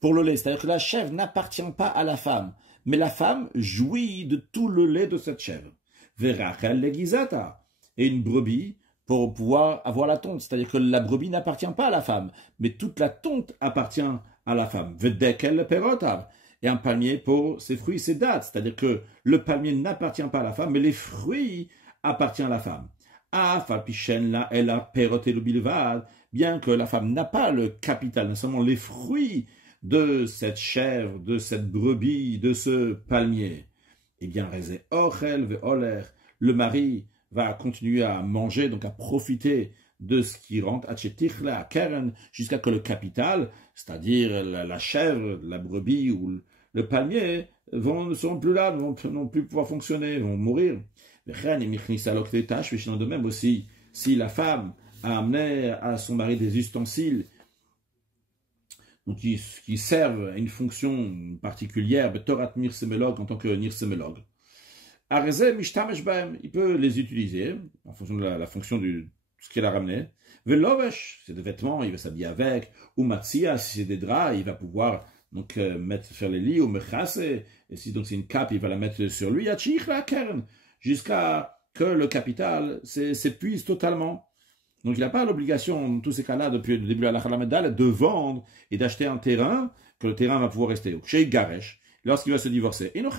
pour le lait. C'est-à-dire que la chèvre n'appartient pas à la femme, mais la femme jouit de tout le lait de cette chèvre. Verachel legizata, et une brebis pour pouvoir avoir la tonte. C'est-à-dire que la brebis n'appartient pas à la femme, mais toute la tonte appartient à la femme. Vedekel perotav, et un palmier pour ses fruits, ses dattes. C'est-à-dire que le palmier n'appartient pas à la femme, mais les fruits appartiennent à la femme. Bien que la femme n'a pas le capital, non seulement les fruits de cette chèvre, de cette brebis, de ce palmier, eh bien, le mari va continuer à manger, donc à profiter de ce qui rentre, jusqu'à que le capital, c'est-à-dire la chèvre, la brebis ou le palmier, ne seront plus là, ne vont plus pouvoir fonctionner, vont mourir. De même aussi, si la femme a amené à son mari des ustensiles donc qui servent à une fonction particulière, Torat Nirsemelog en tant que Nirsemelog, il peut les utiliser en fonction de la fonction de ce qu'il a ramené. Velovesh, c'est des vêtements, il va s'habiller avec. Ou Matsia, si c'est des draps, il va pouvoir donc faire les lits. Ou Mechase, et si donc c'est une cape, il va la mettre sur lui. Jusqu'à que le capital s'épuise totalement. Donc il n'a pas l'obligation, dans tous ces cas-là, depuis le début de la Khalamedal, de vendre et d'acheter un terrain, que le terrain va pouvoir rester. Chez Garesh, lorsqu'il va se divorcer. Il n'a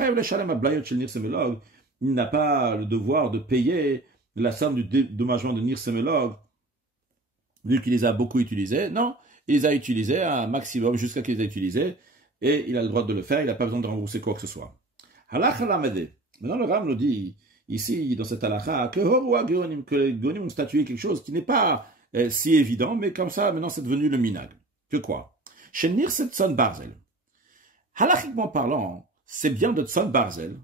pas le devoir de payer la somme du dédommagement de Nirsemelog, vu qu'il les a beaucoup utilisés. Non, il les a utilisés à un maximum jusqu'à qu'il les ait utilisés, et il a le droit de le faire, il n'a pas besoin de rembourser quoi que ce soit. Halach Halamede. Maintenant le Ram nous dit, ici, dans cette halakha, que les Géonim ont statué quelque chose qui n'est pas si évident, mais comme ça, maintenant c'est devenu le minag. Que quoi? Chez Nirsetson Barzel. Halachiquement parlant, c'est bien de Tson Barzel.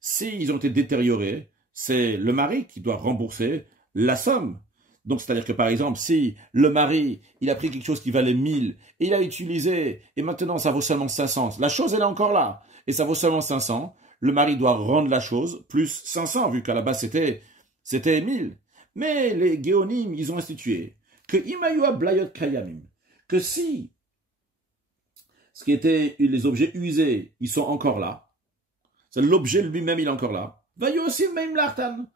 S'ils ont été détériorés, c'est le mari qui doit rembourser la somme. Donc, c'est-à-dire que, par exemple, si le mari, il a pris quelque chose qui valait 1000, et il a utilisé, et maintenant ça vaut seulement 500, la chose, elle est encore là, et ça vaut seulement 500, le mari doit rendre la chose plus 500, vu qu'à la base c'était 1000. Mais les Géonim, ils ont institué que Imayua Blayot Kayamim, que si ce qui était les objets usés, ils sont encore là. C'est l'objet lui-même, il est encore là. aussi même l'artan.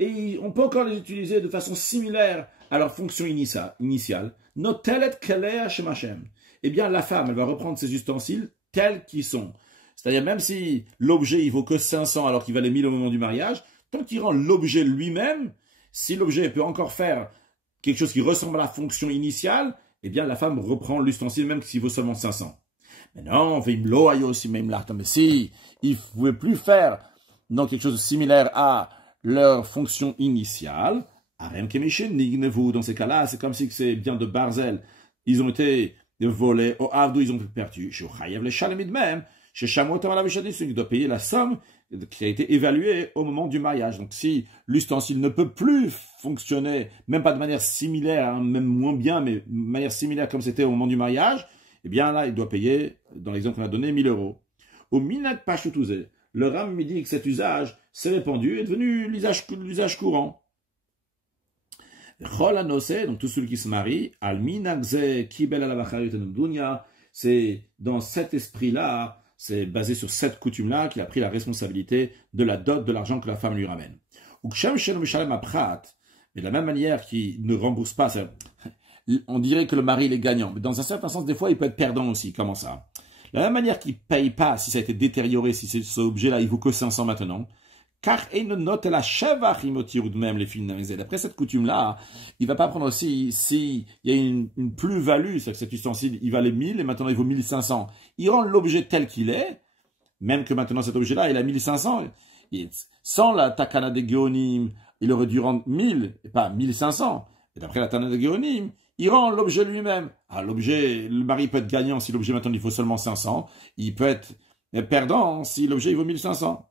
Et on peut encore les utiliser de façon similaire à leur fonction initiale. Notelet kelea shemachem. Eh bien, la femme, elle va reprendre ses ustensiles tels qu'ils sont. C'est-à-dire, même si l'objet, il vaut que 500 alors qu'il valait 1000 au moment du mariage, tant qu'il rend l'objet lui-même, si l'objet peut encore faire quelque chose qui ressemble à la fonction initiale, eh bien, la femme reprend l'ustensile même s'il vaut seulement 500. Mais non, mais si ils ne pouvaient plus faire donc, quelque chose de similaire à leur fonction initiale, dans ces cas-là, c'est comme si c'est bien de Barzel, ils ont été volés, au Avdou, ils ont perdu, il doit payer la somme qui a été évaluée au moment du mariage. Donc si l'ustensile ne peut plus fonctionner, même pas de manière similaire, hein, même moins bien, mais de manière similaire comme c'était au moment du mariage, eh bien là, il doit payer, dans l'exemple qu'on a donné, 1000 euros. Au Minat Pashutouze, le Ram me dit que cet usage s'est répandu et est devenu l'usage courant. Donc tout celui qui se marie, c'est dans cet esprit-là C'est basé sur cette coutume-là qu'il a pris la responsabilité de la dot de l'argent que la femme lui ramène. Mais de la même manière qu'il ne rembourse pas, on dirait que le mari il est gagnant, mais dans un certain sens, des fois, il peut être perdant aussi. Comment ça? De la même manière qu'il ne paye pas si ça a été détérioré, si cet objet-là, il vaut que 500 maintenant, car il ne note la chevach imotirou de même les films d'Amazé. Après cette coutume-là, il ne va pas prendre aussi, si il y a une plus-value, c'est que cet ustensile, il valait 1000 et maintenant il vaut 1500. Il rend l'objet tel qu'il est, même que maintenant cet objet-là, il a 1500. Sans la takana de Géonim, il aurait dû rendre 1000 et pas 1500. Et d'après la takana de Géonim, il rend l'objet lui-même. Ah, l'objet, le mari peut être gagnant si l'objet maintenant il vaut seulement 500. Il peut être perdant si l'objet il vaut 1500.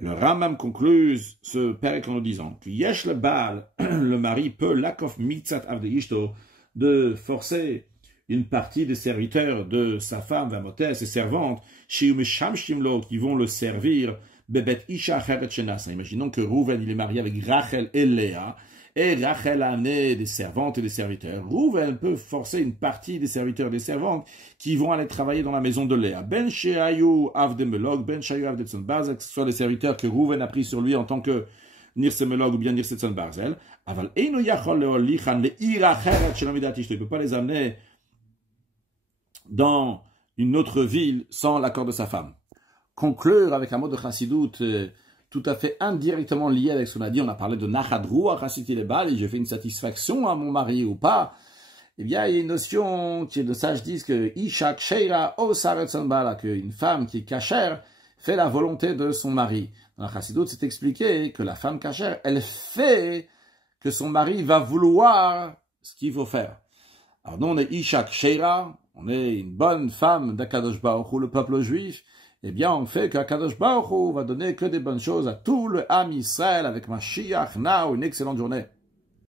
Le Rambam conclut ce père en nous disant que Yesh le Baal, le mari peut l'akof mitzat avdeishto, de forcer une partie des serviteurs de sa femme, Vamoter, ses servantes, qui vont le servir, Bebet Isha Cheret Shenasa. Imaginons que Rouven il est marié avec Rachel et Léa, et Rachel a amené des servantes et des serviteurs. Rouven peut forcer une partie des serviteurs et des servantes qui vont aller travailler dans la maison de Léa. Ben Sheayu Avdemelog, Ben Sheayu Avdetson Barzel, que ce soit les serviteurs que Rouven a pris sur lui en tant que Nirsemelog ou bien Nirsetson Barzel. Aval Eino Yachol Leolichan le Ira Cheret Shelamidatishto. Il ne peut pas les amener dans une autre ville sans l'accord de sa femme. Conclure avec un mot de Chassidut tout à fait indirectement lié avec ce qu'on a dit. On a parlé de Nachadrou à Chassiti les Bal, et j'ai fait une satisfaction à mon mari ou pas. Eh bien, il y a une notion qui de sages disent que Ishak Sheira Osaretson Bala, qu'une femme qui est cachère fait la volonté de son mari. Dans la Chassidut, c'est expliqué que la femme cachère, elle fait que son mari va vouloir ce qu'il faut faire. Alors, nous, on est Ishak Sheira, on est une bonne femme d'Akadosh Baruch Hu, le peuple juif. Eh bien, on fait qu'Akadosh Baruch Hu va donner que des bonnes choses à tout le Ham Israël avec Mashiach. Now, une excellente journée.